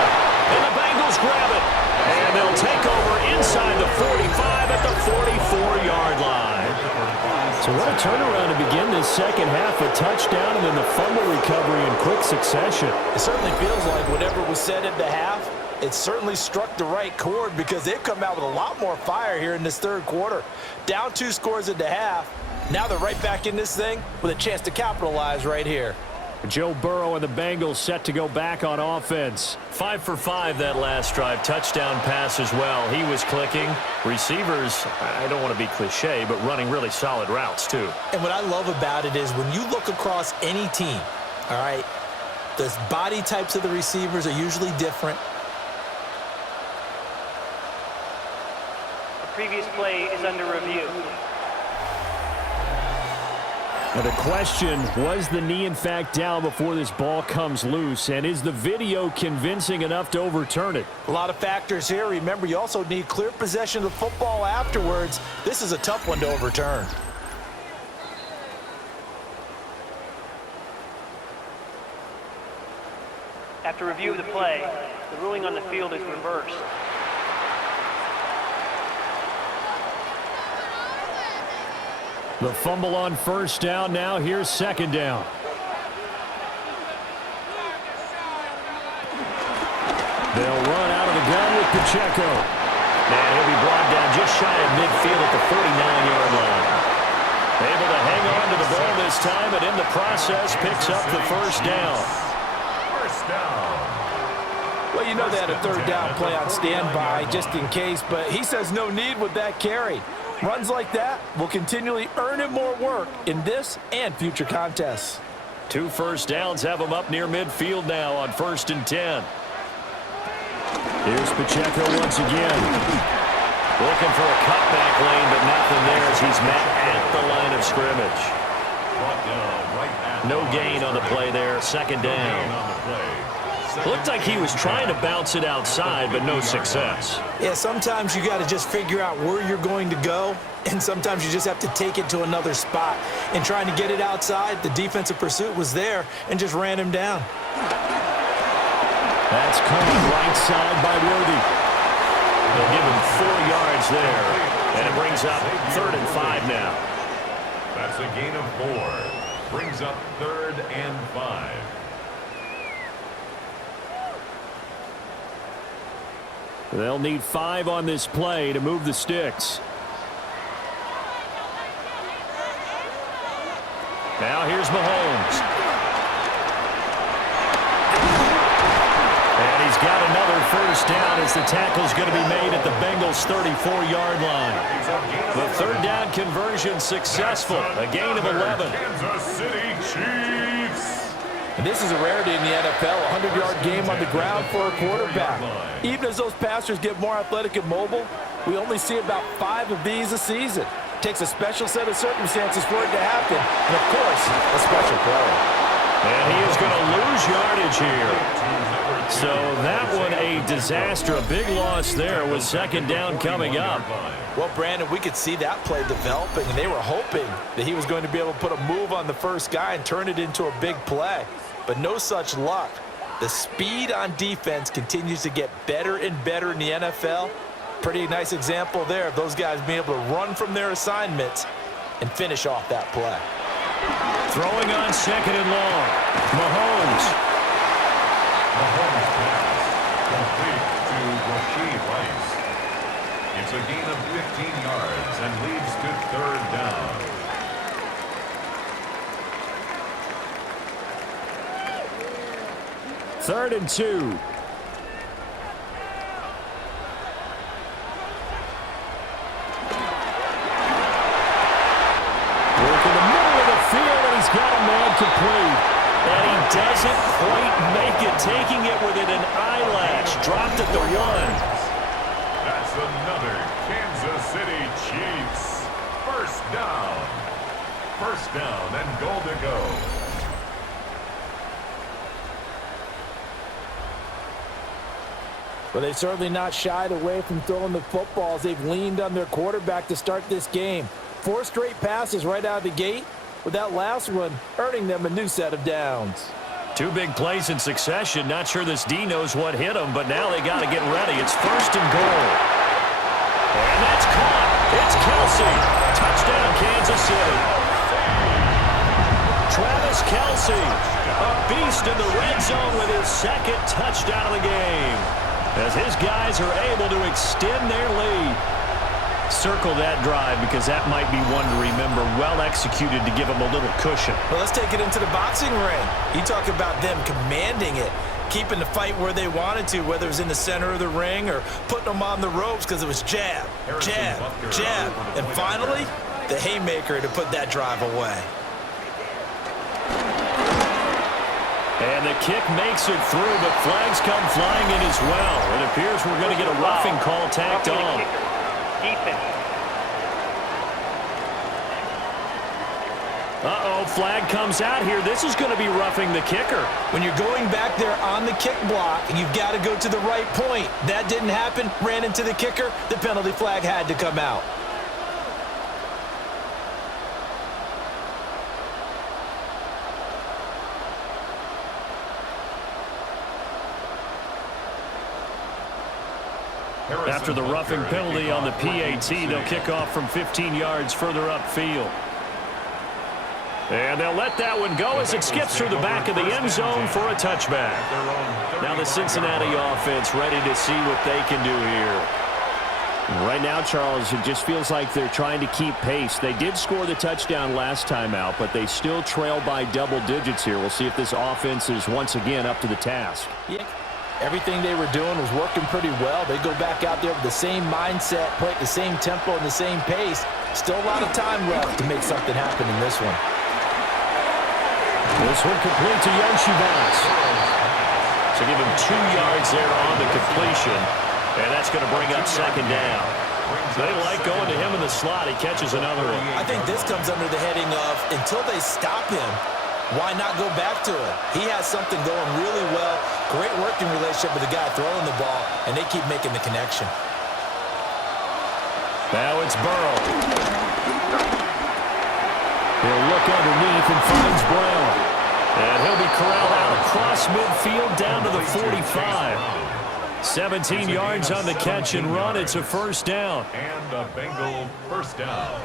and the Bengals grab it. And they'll take over inside the 45 at the 44-yard line. So what a turnaround to begin this second half. A touchdown and then the fumble recovery in quick succession. It certainly feels like whatever was said at the half, it certainly struck the right chord because they've come out with a lot more fire here in this third quarter. Down 2 scores at the half. Now they're right back in this thing with a chance to capitalize right here. Joe Burrow and the Bengals set to go back on offense. 5 for 5 that last drive. Touchdown pass as well. He was clicking. Receivers, I don't want to be cliche, but running really solid routes too. And what I love about it is when you look across any team, all right, the body types of the receivers are usually different. The previous play is under review. Now the question, was the knee in fact down before this ball comes loose? And is the video convincing enough to overturn it? A lot of factors here. Remember, you also need clear possession of the football afterwards. This is a tough one to overturn. After review of the play, the ruling on the field is reversed. The fumble on first down. Now here's second down. They'll run out of the gun with Pacheco. And he'll be brought down just shy of midfield at the 49-yard line. Able to hang on to the ball this time, and in the process picks up the first down. First down. Well, you know they had a third down play on standby just in case, but he says no need with that carry. Runs like that will continually earn him more work in this and future contests. 2 first downs have him up near midfield now on 1st and 10. Here's Pacheco once again. Looking for a cutback lane, but nothing there as he's met at the line of scrimmage. No gain on the play there. Second down. Looked like he was trying to bounce it outside, but no success. Yeah, sometimes you got to just figure out where you're going to go, and sometimes you just have to take it to another spot. And trying to get it outside, the defensive pursuit was there and just ran him down. That's coming right side by Worthy. They'll give him 4 yards there, and it brings up 3rd and 5 now. That's a gain of 4. Brings up 3rd and 5. They'll need 5 on this play to move the sticks. Now here's Mahomes. And he's got another first down as the tackle's going to be made at the Bengals' 34-yard line. The third down conversion successful. A gain of 11. Kansas City Chiefs. And this is a rarity in the NFL, a 100-yard game on the ground for a quarterback. Even as those passers get more athletic and mobile, we only see about 5 of these a season. It takes a special set of circumstances for it to happen, and of course, a special player. And he is going to lose yardage here. So that one a disaster, a big loss there with second down coming up. Well, Brandon, we could see that play developing, and they were hoping that he was going to be able to put a move on the first guy and turn it into a big play. But no such luck. The speed on defense continues to get better and better in the NFL. Pretty nice example there of those guys being able to run from their assignments and finish off that play. Throwing on second and long. Mahomes. Mahomes pass. Complete to Rashee Rice. It's a gain of 15 yards and leads to 3rd down. Third and 2. Work in the middle of the field, and he's got a man complete. And he doesn't quite make it, taking it within an eyelash. Dropped at the 1. That's another Kansas City Chiefs. first down. First down and goal to go. Well, they've certainly not shied away from throwing the footballs. They've leaned on their quarterback to start this game. 4 straight passes right out of the gate, with that last one earning them a new set of downs. 2 big plays in succession. Not sure this D knows what hit him, but now they got to get ready. It's first and goal. And that's caught. It's Kelsey. Touchdown, Kansas City. Travis Kelsey, a beast in the red zone with his second touchdown of the game, as his guys are able to extend their lead. Circle that drive because that might be one to remember. Well executed to give them a little cushion. Well, let's take it into the boxing ring. You talk about them commanding it, keeping the fight where they wanted to, whether it was in the center of the ring or putting them on the ropes because it was jab, jab, jab. And finally, the haymaker to put that drive away. And the kick makes it through, but flags come flying in as well. It appears we're going to get a roughing call tacked on. Defense. Uh-oh, flag comes out here. This is going to be roughing the kicker. When you're going back there on the kick block, you've got to go to the right point. That didn't happen, ran into the kicker. The penalty flag had to come out. After the roughing penalty on the PAT, they'll kick off from 15 yards further upfield. And they'll let that one go as it skips through the back of the end zone for a touchback. Now the Cincinnati offense ready to see what they can do here. Right now, Charles, it just feels like they're trying to keep pace. They did score the touchdown last time out, but they still trail by double digits here. We'll see if this offense is once again up to the task. Yeah. Everything they were doing was working pretty well. They go back out there with the same mindset, play at the same tempo and the same pace. Still a lot of time left to make something happen in this one. This one complete to Yoshivas. So give him 2 yards there on the completion, and that's going to bring up second down. They like going to him in the slot. He catches another one. I think this comes under the heading of until they stop him, why not go back to it? He has something going really well. Great working relationship with the guy throwing the ball, and they keep making the connection. Now it's Burrow. He'll look underneath and finds Brown. And he'll be corralled out across midfield down to the 45. 17 yards on the catch and run. It's a first down. And a Bengal first down.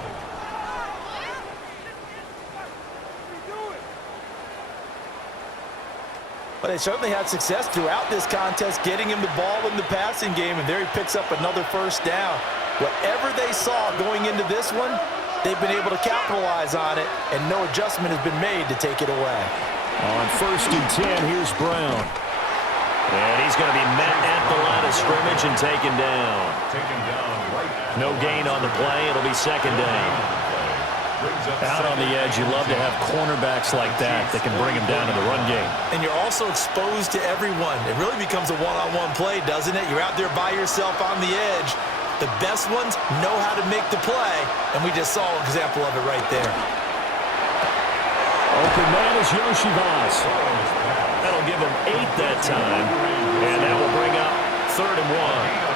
But they certainly had success throughout this contest, getting him the ball in the passing game, and there he picks up another first down. Whatever they saw going into this one, they've been able to capitalize on it, and no adjustment has been made to take it away. On first and 10, here's Brown. And he's going to be met at the line of scrimmage and taken down. No gain on the play. It'll be second down. Out on the edge, you love to have cornerbacks like that that can bring him down in the run game. And you're also exposed to everyone. It really becomes a one-on-one play, doesn't it? You're out there by yourself on the edge. The best ones know how to make the play, and we just saw an example of it right there. Open man is Yoshivas. That'll give him 8 that time, and that will bring up third and 1.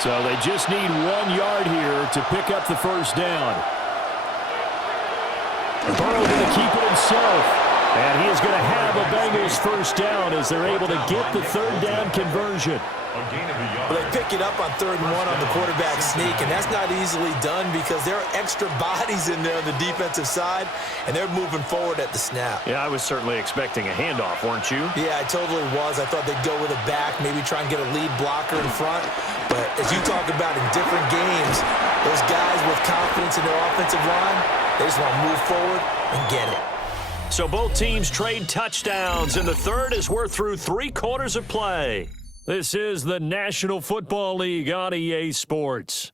So they just need 1 yard here to pick up the first down. Burrow going to keep it himself. And he is going to have a Bengals first down as they're able to get the third down conversion. Well, they pick it up on 3rd and 1 on the quarterback sneak, and that's not easily done because there are extra bodies in there on the defensive side, and they're moving forward at the snap. Yeah, I was certainly expecting a handoff, weren't you? Yeah, I totally was. I thought they'd go with a back, maybe try and get a lead blocker in front. But as you talk about in different games, those guys with confidence in their offensive line, they just want to move forward and get it. So both teams trade touchdowns, and the third as we're through 3 quarters of play. This is the National Football League on EA Sports.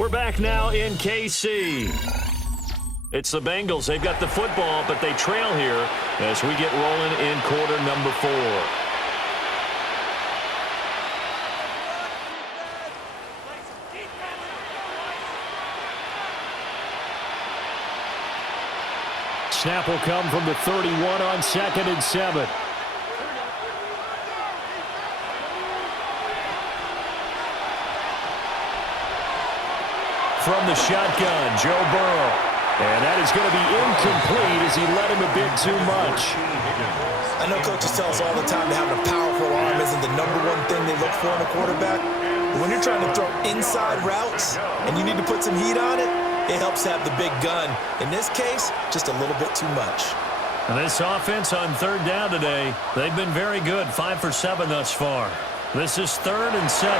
We're back now in KC. It's the Bengals. They've got the football, but they trail here as we get rolling in quarter number 4. Snap will come from the 31 on 2nd and 7. From the shotgun, Joe Burrow. And that is going to be incomplete as he led him a bit too much. I know coaches tell us all the time that having a powerful arm isn't the number one thing they look for in a quarterback. But when you're trying to throw inside routes and you need to put some heat on it, it helps have the big gun. In this case, just a little bit too much. And this offense on 3rd down today, they've been very good, 5 for 7 thus far. This is 3rd and 7.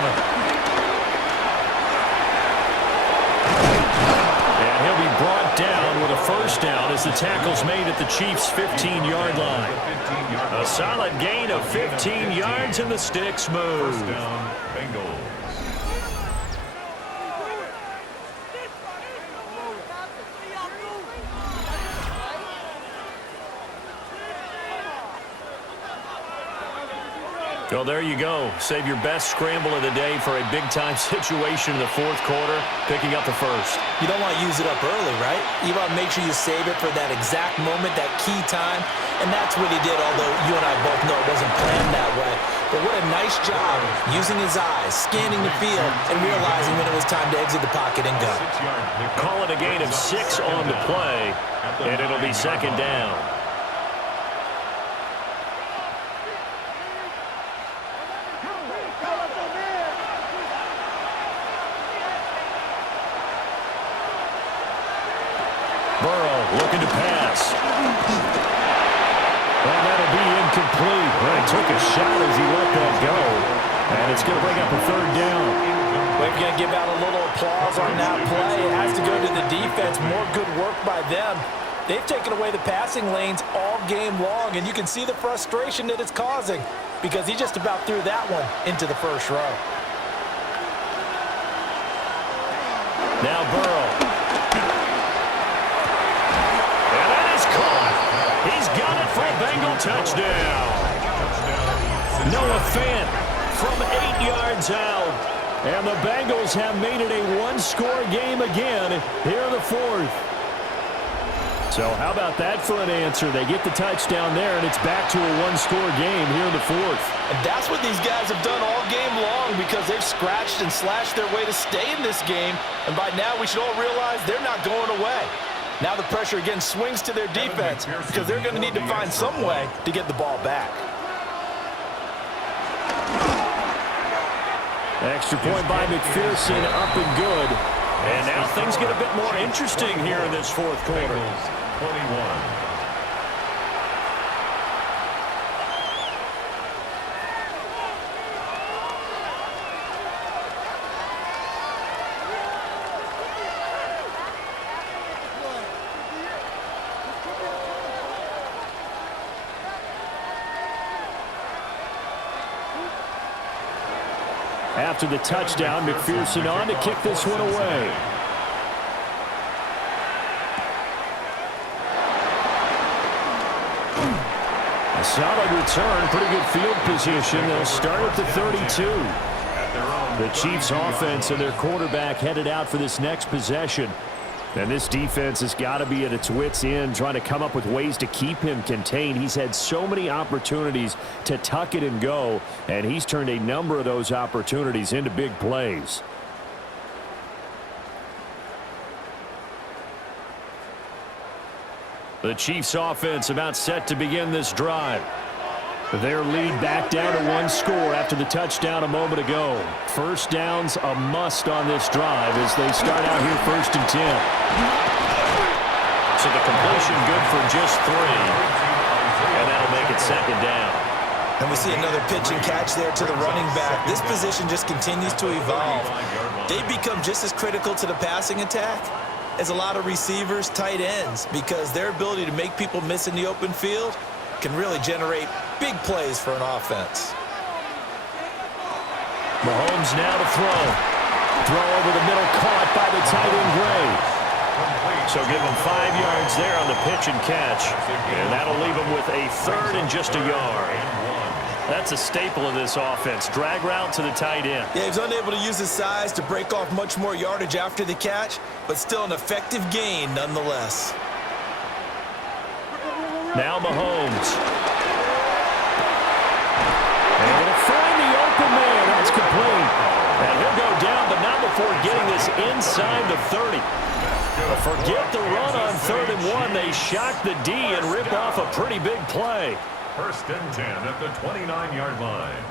He'll be brought down with a first down as the tackle's made at the Chiefs' 15-yard line. A solid gain of 15 yards and the sticks move. First down, Bengals. Well, there you go. Save your best scramble of the day for a big-time situation in the 4th quarter, picking up the first. You don't want to use it up early, right? You want to make sure you save it for that exact moment, that key time. And that's what he did, although you and I both know it wasn't planned that way. But what a nice job using his eyes, scanning the field, and realizing when it was time to exit the pocket and go. Call it a gain of 6 on the play, and it'll be 2nd down. Looking to pass. And that'll be incomplete. Well, he took a shot as he let that go. And it's going to bring up a 3rd down. We're going to give out a little applause on that play. It has to go to the defense. More good work by them. They've taken away the passing lanes all game long, and you can see the frustration that it's causing because he just about threw that one into the first row. Now Burrow. He's got it for a Bengal touchdown. Noah Fant from 8 yards out. And the Bengals have made it a one-score game again here in the 4th. So how about that for an answer? They get the touchdown there, and it's back to a one-score game here in the 4th. And that's what these guys have done all game long because they've scratched and slashed their way to stay in this game. And by now we should all realize they're not going away. Now the pressure again swings to their defense because they're going to need to find some way to get the ball back. Extra point by McPherson, up and good. And now things get a bit more interesting here in this 4th quarter. 21. After the touchdown, McPherson on to kick this one away. A solid return, pretty good field position. They'll start at the 32. The Chiefs offense and their quarterback headed out for this next possession. And this defense has got to be at its wits' end, trying to come up with ways to keep him contained. He's had so many opportunities to tuck it and go, and he's turned a number of those opportunities into big plays. The Chiefs offense about set to begin this drive. Their lead back down to one score after the touchdown a moment ago. First down's a must on this drive as they start out here 1st and 10. So the completion good for just 3. And that'll make it 2nd down. And we see another pitch and catch there to the running back. This position just continues to evolve. They become just as critical to the passing attack as a lot of receivers, tight ends, because their ability to make people miss in the open field can really generate big plays for an offense. Mahomes now to throw. throw over the middle, caught by the tight end Gray. So give him 5 yards there on the pitch and catch. And that'll leave him with a third and just a yard. That's a staple of this offense. Drag route to the tight end. Yeah, he's unable to use his size to break off much more yardage after the catch, but still an effective gain nonetheless. Now Mahomes. And going to find the open man. That's complete. And he'll go down, but not before getting this inside the 30. But forget the run on 3rd and 1. They shock the D and rip off a pretty big play. 1st and 10 at the 29-yard line.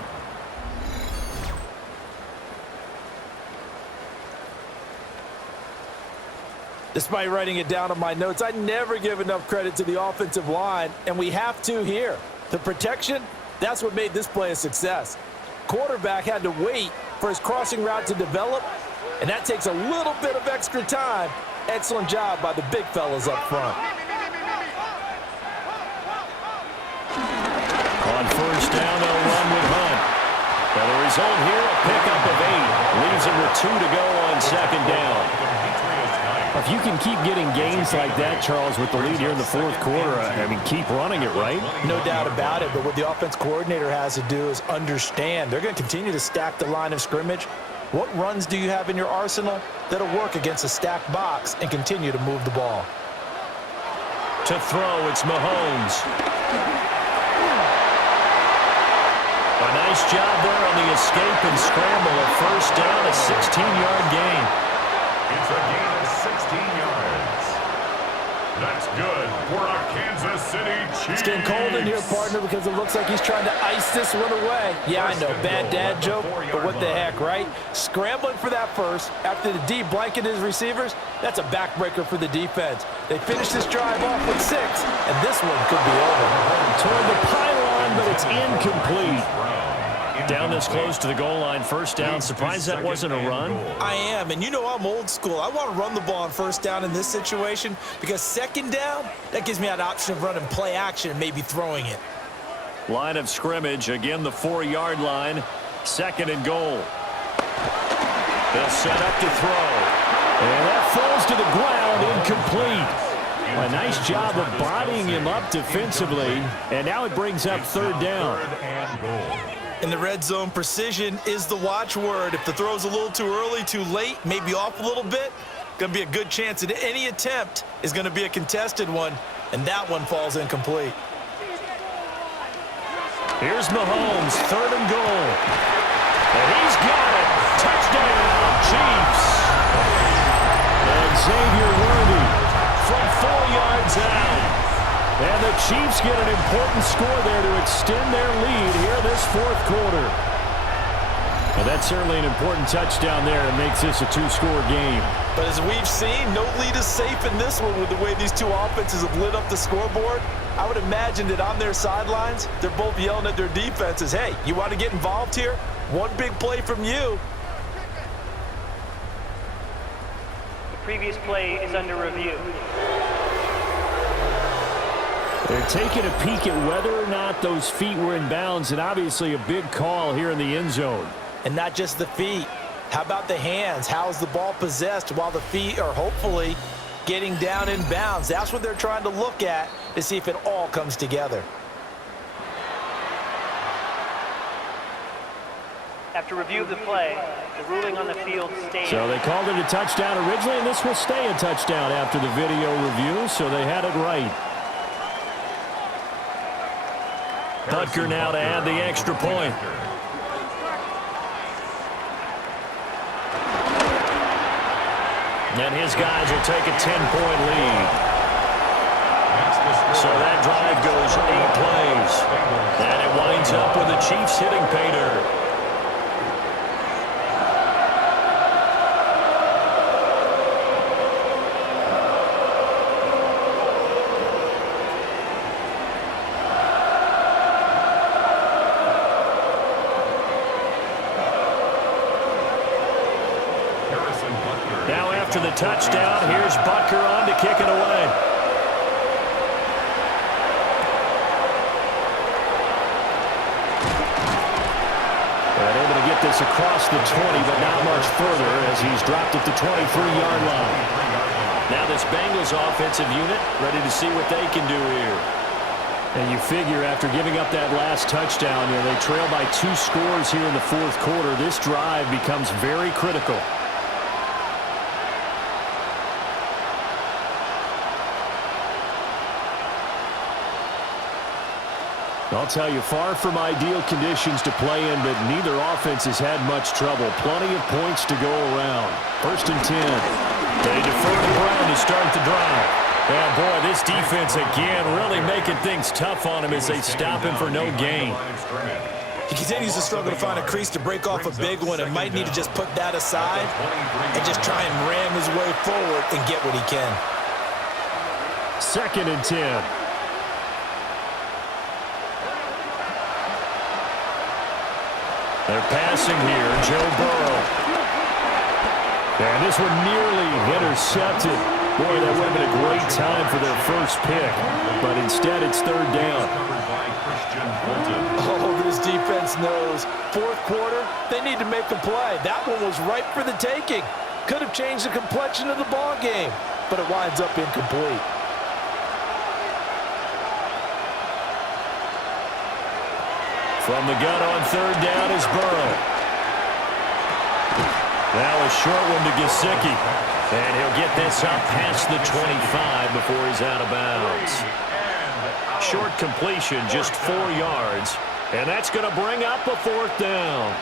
Despite writing it down on my notes, I never give enough credit to the offensive line, and we have to here. The protection, that's what made this play a success. Quarterback had to wait for his crossing route to develop, and that takes a little bit of extra time. Excellent job by the big fellas up front. On 1st down, they'll run with Hunt. Now the result here, a pickup of 8. Leaves him with 2 to go on 2nd down. If you can keep getting gains like that, Charles, with the lead here in the 4th quarter, I mean, keep running it, right? No doubt about it, but what the offense coordinator has to do is understand. They're going to continue to stack the line of scrimmage. What runs do you have in your arsenal that'll work against a stacked box and continue to move the ball? To throw, it's Mahomes. A nice job there on the escape and scramble. A 1st down, a 16-yard gain. It's a gain of 16 yards. That's good for a Kansas City Chiefs. It's getting cold in here, partner, because it looks like he's trying to ice this one away. Yeah, I know, bad dad joke, but what the heck, right? Scrambling for that first after the D blanketed his receivers, that's a backbreaker for the defense. They finished this drive off with 6, and this one could be over. Toward the pylon, but it's incomplete. Down this close to the goal line, 1st down. Surprised that wasn't a run? I am, and you know I'm old school. I want to run the ball on 1st down in this situation because 2nd down, that gives me an option of running play action and maybe throwing it. Line of scrimmage, again the 4-yard line. 2nd and goal. They'll set up to throw. And that falls to the ground, incomplete. A nice job of bodying him up defensively. And now it brings up 3rd down. In the red zone, precision is the watchword. If the throw's a little too early, too late, maybe off a little bit, going to be a good chance that any attempt is going to be a contested one, and that one falls incomplete. Here's Mahomes, 3rd and goal. And he's got it. Touchdown, Chiefs. And Xavier Worthy from 4 yards out. And the Chiefs get an important score there to extend their lead here this 4th quarter. Well, that's certainly an important touchdown there. It makes this a 2-score game. But as we've seen, no lead is safe in this one with the way these two offenses have lit up the scoreboard. I would imagine that on their sidelines, they're both yelling at their defenses, hey, you want to get involved here? One big play from you. The previous play is under review. They're taking a peek at whether or not those feet were in bounds, and obviously a big call here in the end zone. And not just the feet. How about the hands? How's the ball possessed while the feet are hopefully getting down in bounds? That's what they're trying to look at to see if it all comes together. After review of the play, the ruling on the field stays. So they called it a touchdown originally, and this will stay a touchdown after the video review, so they had it right. Butker now to add the extra point. And his guys will take a 10-point lead. So that drive goes 8 plays. And it winds up with the Chiefs hitting pay dirt. After the touchdown, here's Butker on to kick it away. And able to get this gets across the 20, but not much further as he's dropped at the 23-yard line. Now this Bengals offensive unit ready to see what they can do here. And you figure after giving up that last touchdown, they trail by 2 scores here in the fourth quarter. This drive becomes very critical. I'll tell you, far from ideal conditions to play in, but neither offense has had much trouble. Plenty of points to go around. 1st and 10. They defer to Brown to start the drive. Yeah, boy, this defense again really making things tough on him as they stop him for no gain. He continues to struggle to find a crease to break off a big one and might need to just put that aside and just try and ram his way forward and get what he can. 2nd and 10. They're passing here, Joe Burrow. And this one nearly intercepted. Boy, that would have been a great time for their first pick. But instead, it's 3rd down. Oh, this defense knows. 4th quarter, they need to make a play. That one was ripe for the taking. Could have changed the complexion of the ball game, but it winds up incomplete. From the gun on 3rd down is Burrow. Now a short one to Gesicki. And he'll get this up past the 25 before he's out of bounds. Short completion, just 4 yards. And that's going to bring up a 4th down.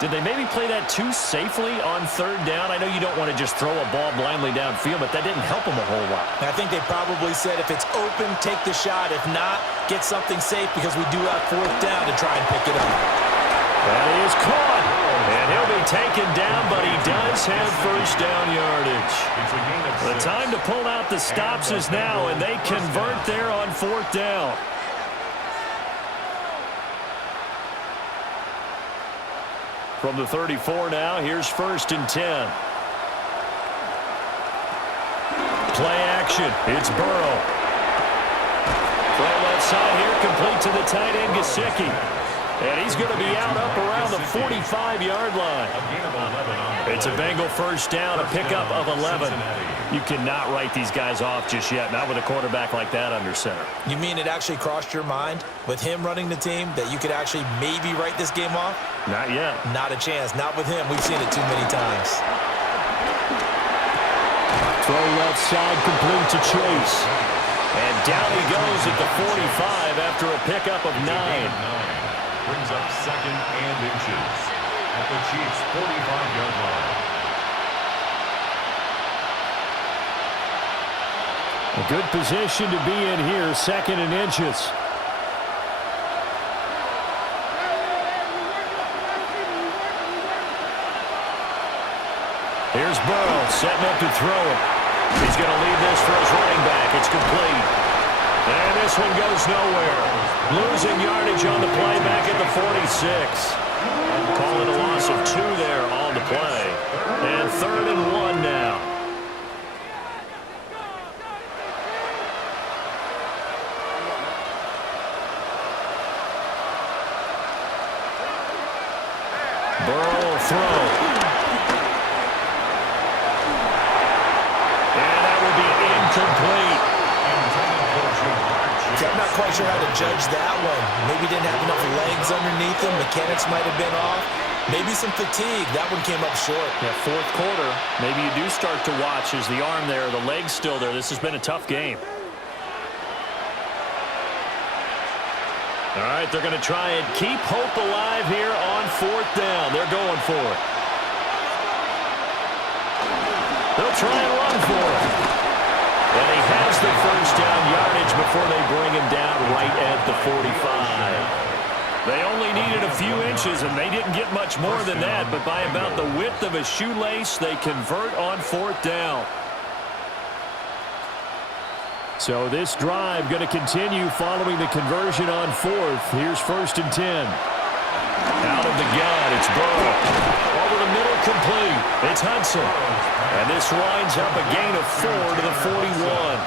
Did they maybe play that too safely on 3rd down? I know you don't want to just throw a ball blindly downfield, but that didn't help them a whole lot. I think they probably said if it's open, take the shot. If not, get something safe because we do have 4th down to try and pick it up. That is caught. And he'll be taken down, but he does have 1st down yardage. The time to pull out the stops is now, and they convert there on 4th down. From the 34 now, here's 1st and 10. Play action. It's Burrow. From left side here, complete to the tight end, Gesicki. And he's going to be out up around the 45-yard line. It's a Bengal 1st down, a pickup of 11. You cannot write these guys off just yet, not with a quarterback like that under center. You mean it actually crossed your mind with him running the team that you could actually maybe write this game off? Not yet. Not a chance. Not with him. We've seen it too many times. Throw left side, complete to Chase. And down he goes at the 45 after a pickup of 9. Brings up 2nd and inches at the Chiefs' 45-yard line. A good position to be in here, 2nd and inches. Here's Burrow setting up to throw it. He's going to leave this for his running back. It's complete. And this one goes nowhere. Losing yardage on the play back at the 46. Call it a loss of 2 there on the play. And 3rd and 1 now. Burrow will throw. And that will be incomplete. I'm not quite sure how to judge that one. Maybe didn't have enough legs underneath him. Mechanics might have been off. Maybe some fatigue. That one came up short. Yeah, 4th quarter. Maybe you do start to watch as the arm there, the leg's still there. This has been a tough game. All right, they're going to try and keep hope alive here on 4th down. They're going for it. They'll try and run for it. And he has the 1st down yardage before they bring him down right at the 45. They only needed a few inches, and they didn't get much more than that. But by about the width of a shoelace, they convert on 4th down. So this drive going to continue following the conversion on 4th. Here's 1st and 10. Out of the gun, it's Burrow. Over the middle, complete. It's Hudson. And this winds up a gain of 4 to the 41.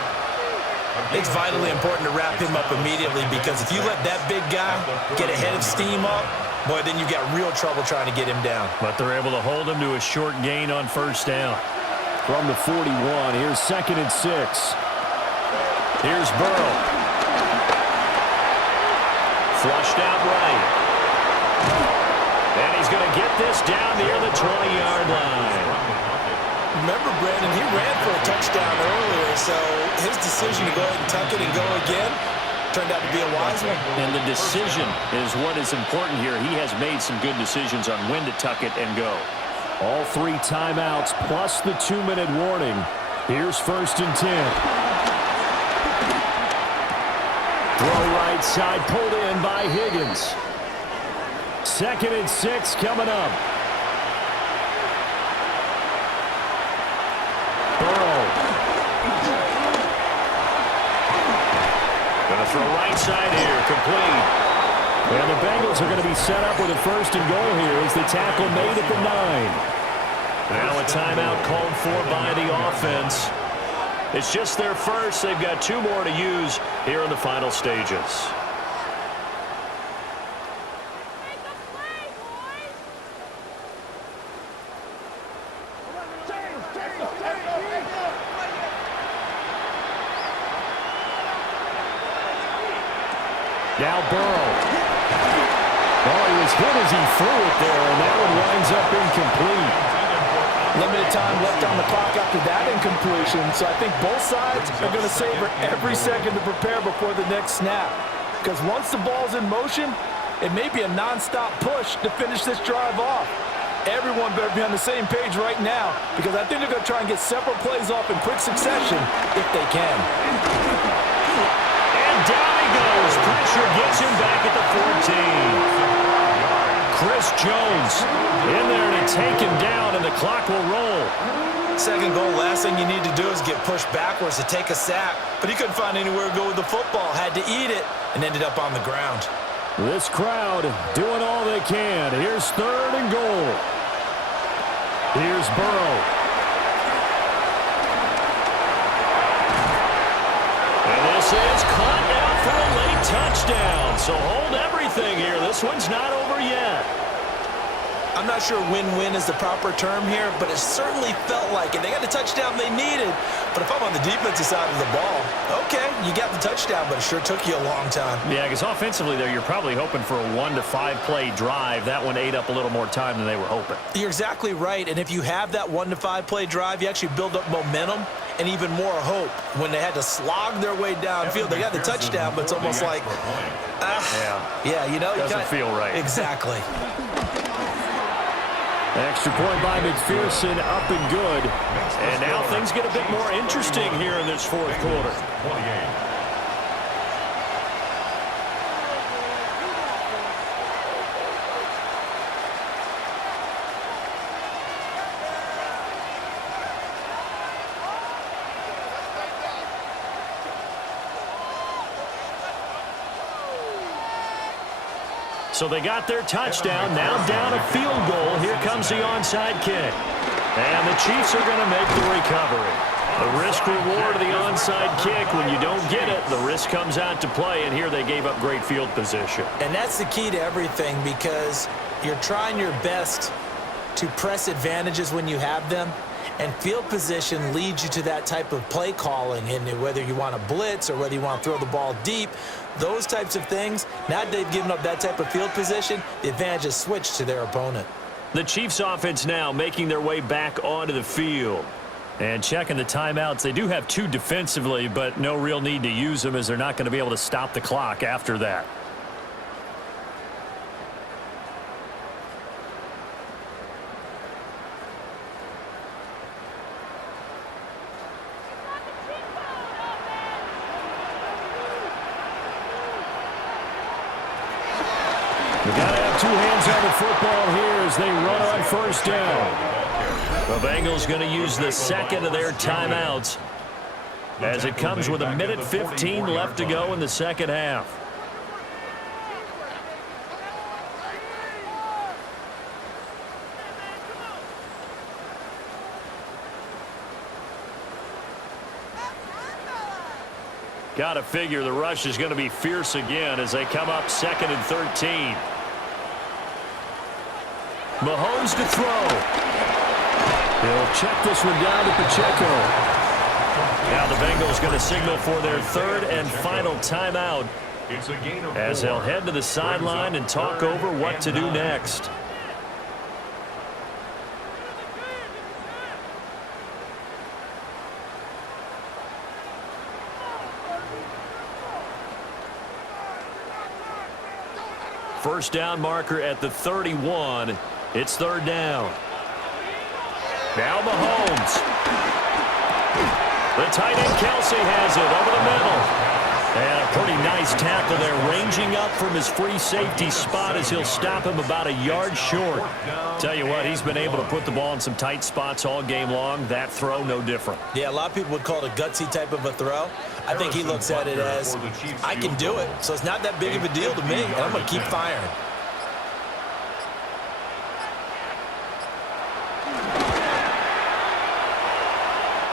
It's vitally important to wrap him up immediately because if you let that big guy get a head of steam up, boy, then you got real trouble trying to get him down. But they're able to hold him to a short gain on first down. From the 41, here's 2nd and 6. Here's Burrow. Flushed out right. And he's going to get this down near the 20-yard line. Remember, Brandon, he ran for a touchdown earlier, so his decision to go ahead and tuck it and go again turned out to be a wise one. And the decision is what is important here. He has made some good decisions on when to tuck it and go. All 3 timeouts plus the 2-minute warning. Here's 1st and 10. Throw right side, pulled in by Higgins. 2nd and 6 coming up. Burrow. Going to throw right side here, complete. And the Bengals are going to be set up with a 1st and goal here as the tackle made at the 9. Now a timeout called for by the offense. It's just their first. They've got 2 more to use here in the final stages. Now Burrow. Oh, he was hit as he threw it there, and that one winds up incomplete. Limited time left on the clock after that incompletion, so I think both sides are going to savor every second to prepare before the next snap. Because once the ball's in motion, it may be a non-stop push to finish this drive off. Everyone better be on the same page right now, because I think they're going to try and get several plays off in quick succession if they can. And down he goes. Pressure gets him back at the 14. Chris Jones in there to take him down, and the clock will roll. Second goal, last thing you need to do is get pushed backwards to take a sack. But he couldn't find anywhere to go with the football. Had to eat it and ended up on the ground. This crowd doing all they can. Here's 3rd and goal. Here's Burrow. And this is caught out for a late touchdown. So hold everything here. This one's not over yet. I'm not sure win-win is the proper term here, but it certainly felt like it. They got the touchdown they needed, but if I'm on the defensive side of the ball, okay, you got the touchdown, but it sure took you a long time. Yeah, because offensively there, you're probably hoping for a 1 to 5 play drive. That one ate up a little more time than they were hoping. You're exactly right, and if you have that 1 to 5 play drive, you actually build up momentum and even more hope. When they had to slog their way downfield, they got the touchdown, but it's almost like, yeah, you know, doesn't feel right. Exactly. Extra point by McPherson, up and good. And now things get a bit more interesting here in this 4th quarter. 28. So they got their touchdown, now down a field goal. Here comes the onside kick. And the Chiefs are going to make the recovery. The risk-reward of the onside kick, when you don't get it, the risk comes out to play, and here they gave up great field position. And that's the key to everything, because you're trying your best to press advantages when you have them, and field position leads you to that type of play calling, and whether you want to blitz or whether you want to throw the ball deep, those types of things. Now that they've given up that type of field position, the advantage is switched to their opponent. The Chiefs offense now making their way back onto the field. And checking the timeouts, they do have 2 defensively, but no real need to use them as they're not going to be able to stop the clock after that. We got to have 2 hands on the football here as they run on 1st down. The Bengals going to use the 2nd of their timeouts as it comes with 1:15 left to go in the 2nd half. Got to figure the rush is going to be fierce again as they come up 2nd and 13. Mahomes to throw. He'll check this one down to Pacheco. Now the Bengals going to signal for their third and final timeout as they'll head to the sideline and talk over what to do next. First down marker at the 31. It's third down. Now Mahomes. The tight end Kelsey has it over the middle. And a pretty nice tackle there, ranging up from his free safety spot as he'll stop him about a yard short. Tell you what, he's been able to put the ball in some tight spots all game long. That throw, no different. Yeah, a lot of people would call it a gutsy type of a throw. I think he looks at it as, I can do it, so it's not that big of a deal to me, and I'm going to keep firing.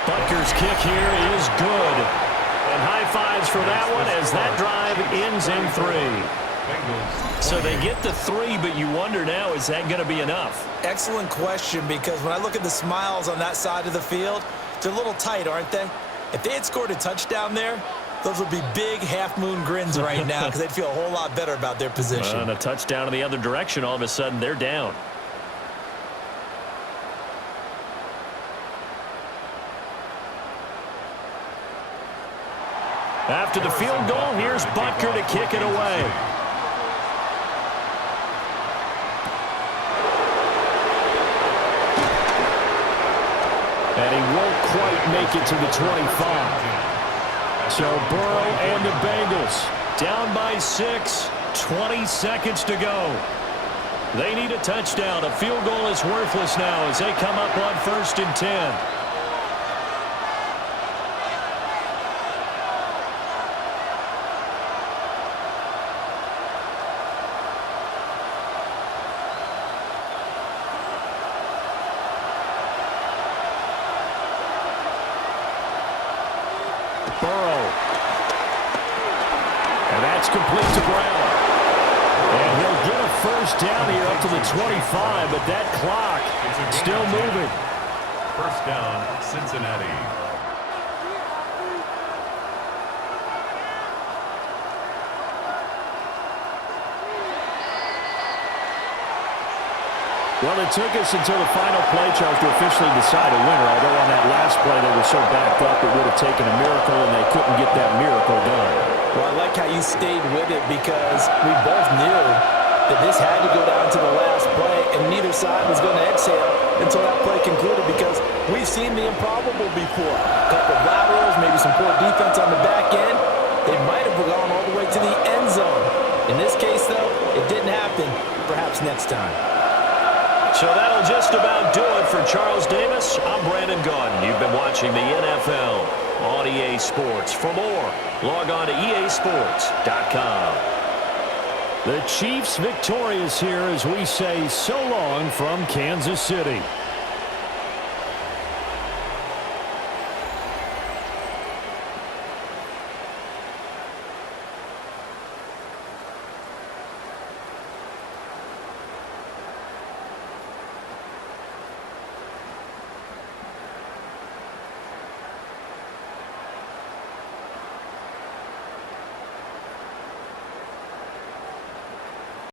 Butker's kick here is good. And high fives for that one as that drive ends in 3. So they get the 3, but you wonder now, is that going to be enough? Excellent question, because when I look at the smiles on that side of the field, they're a little tight, aren't they? If they had scored a touchdown there, those would be big half-moon grins right now because they'd feel a whole lot better about their position. And a touchdown in the other direction, all of a sudden they're down. After the field goal, here's Butker to kick it away. And he won't quite make it to the 25. So Burrow and the Bengals down by 6, 20 seconds to go. They need a touchdown. A field goal is worthless now as they come up on 1st and 10. Burrow. And that's complete to Brown. And he'll get a first down here up to the 25, but that clock still moving. First down, Cincinnati. Well, it took us until the final play, Charles, to officially decide a winner, although on that last play they were so backed up it would have taken a miracle, and they couldn't get that miracle done. Well, I like how you stayed with it because we both knew that this had to go down to the last play, and neither side was going to exhale until that play concluded because we've seen the improbable before. A couple of laterals, maybe some poor defense on the back end. They might have gone all the way to the end zone. In this case, though, it didn't happen. Perhaps next time. So that'll just about do it for Charles Davis. I'm Brandon Gaudin. You've been watching the NFL on EA Sports. For more, log on to easports.com. The Chiefs victorious here as we say so long from Kansas City.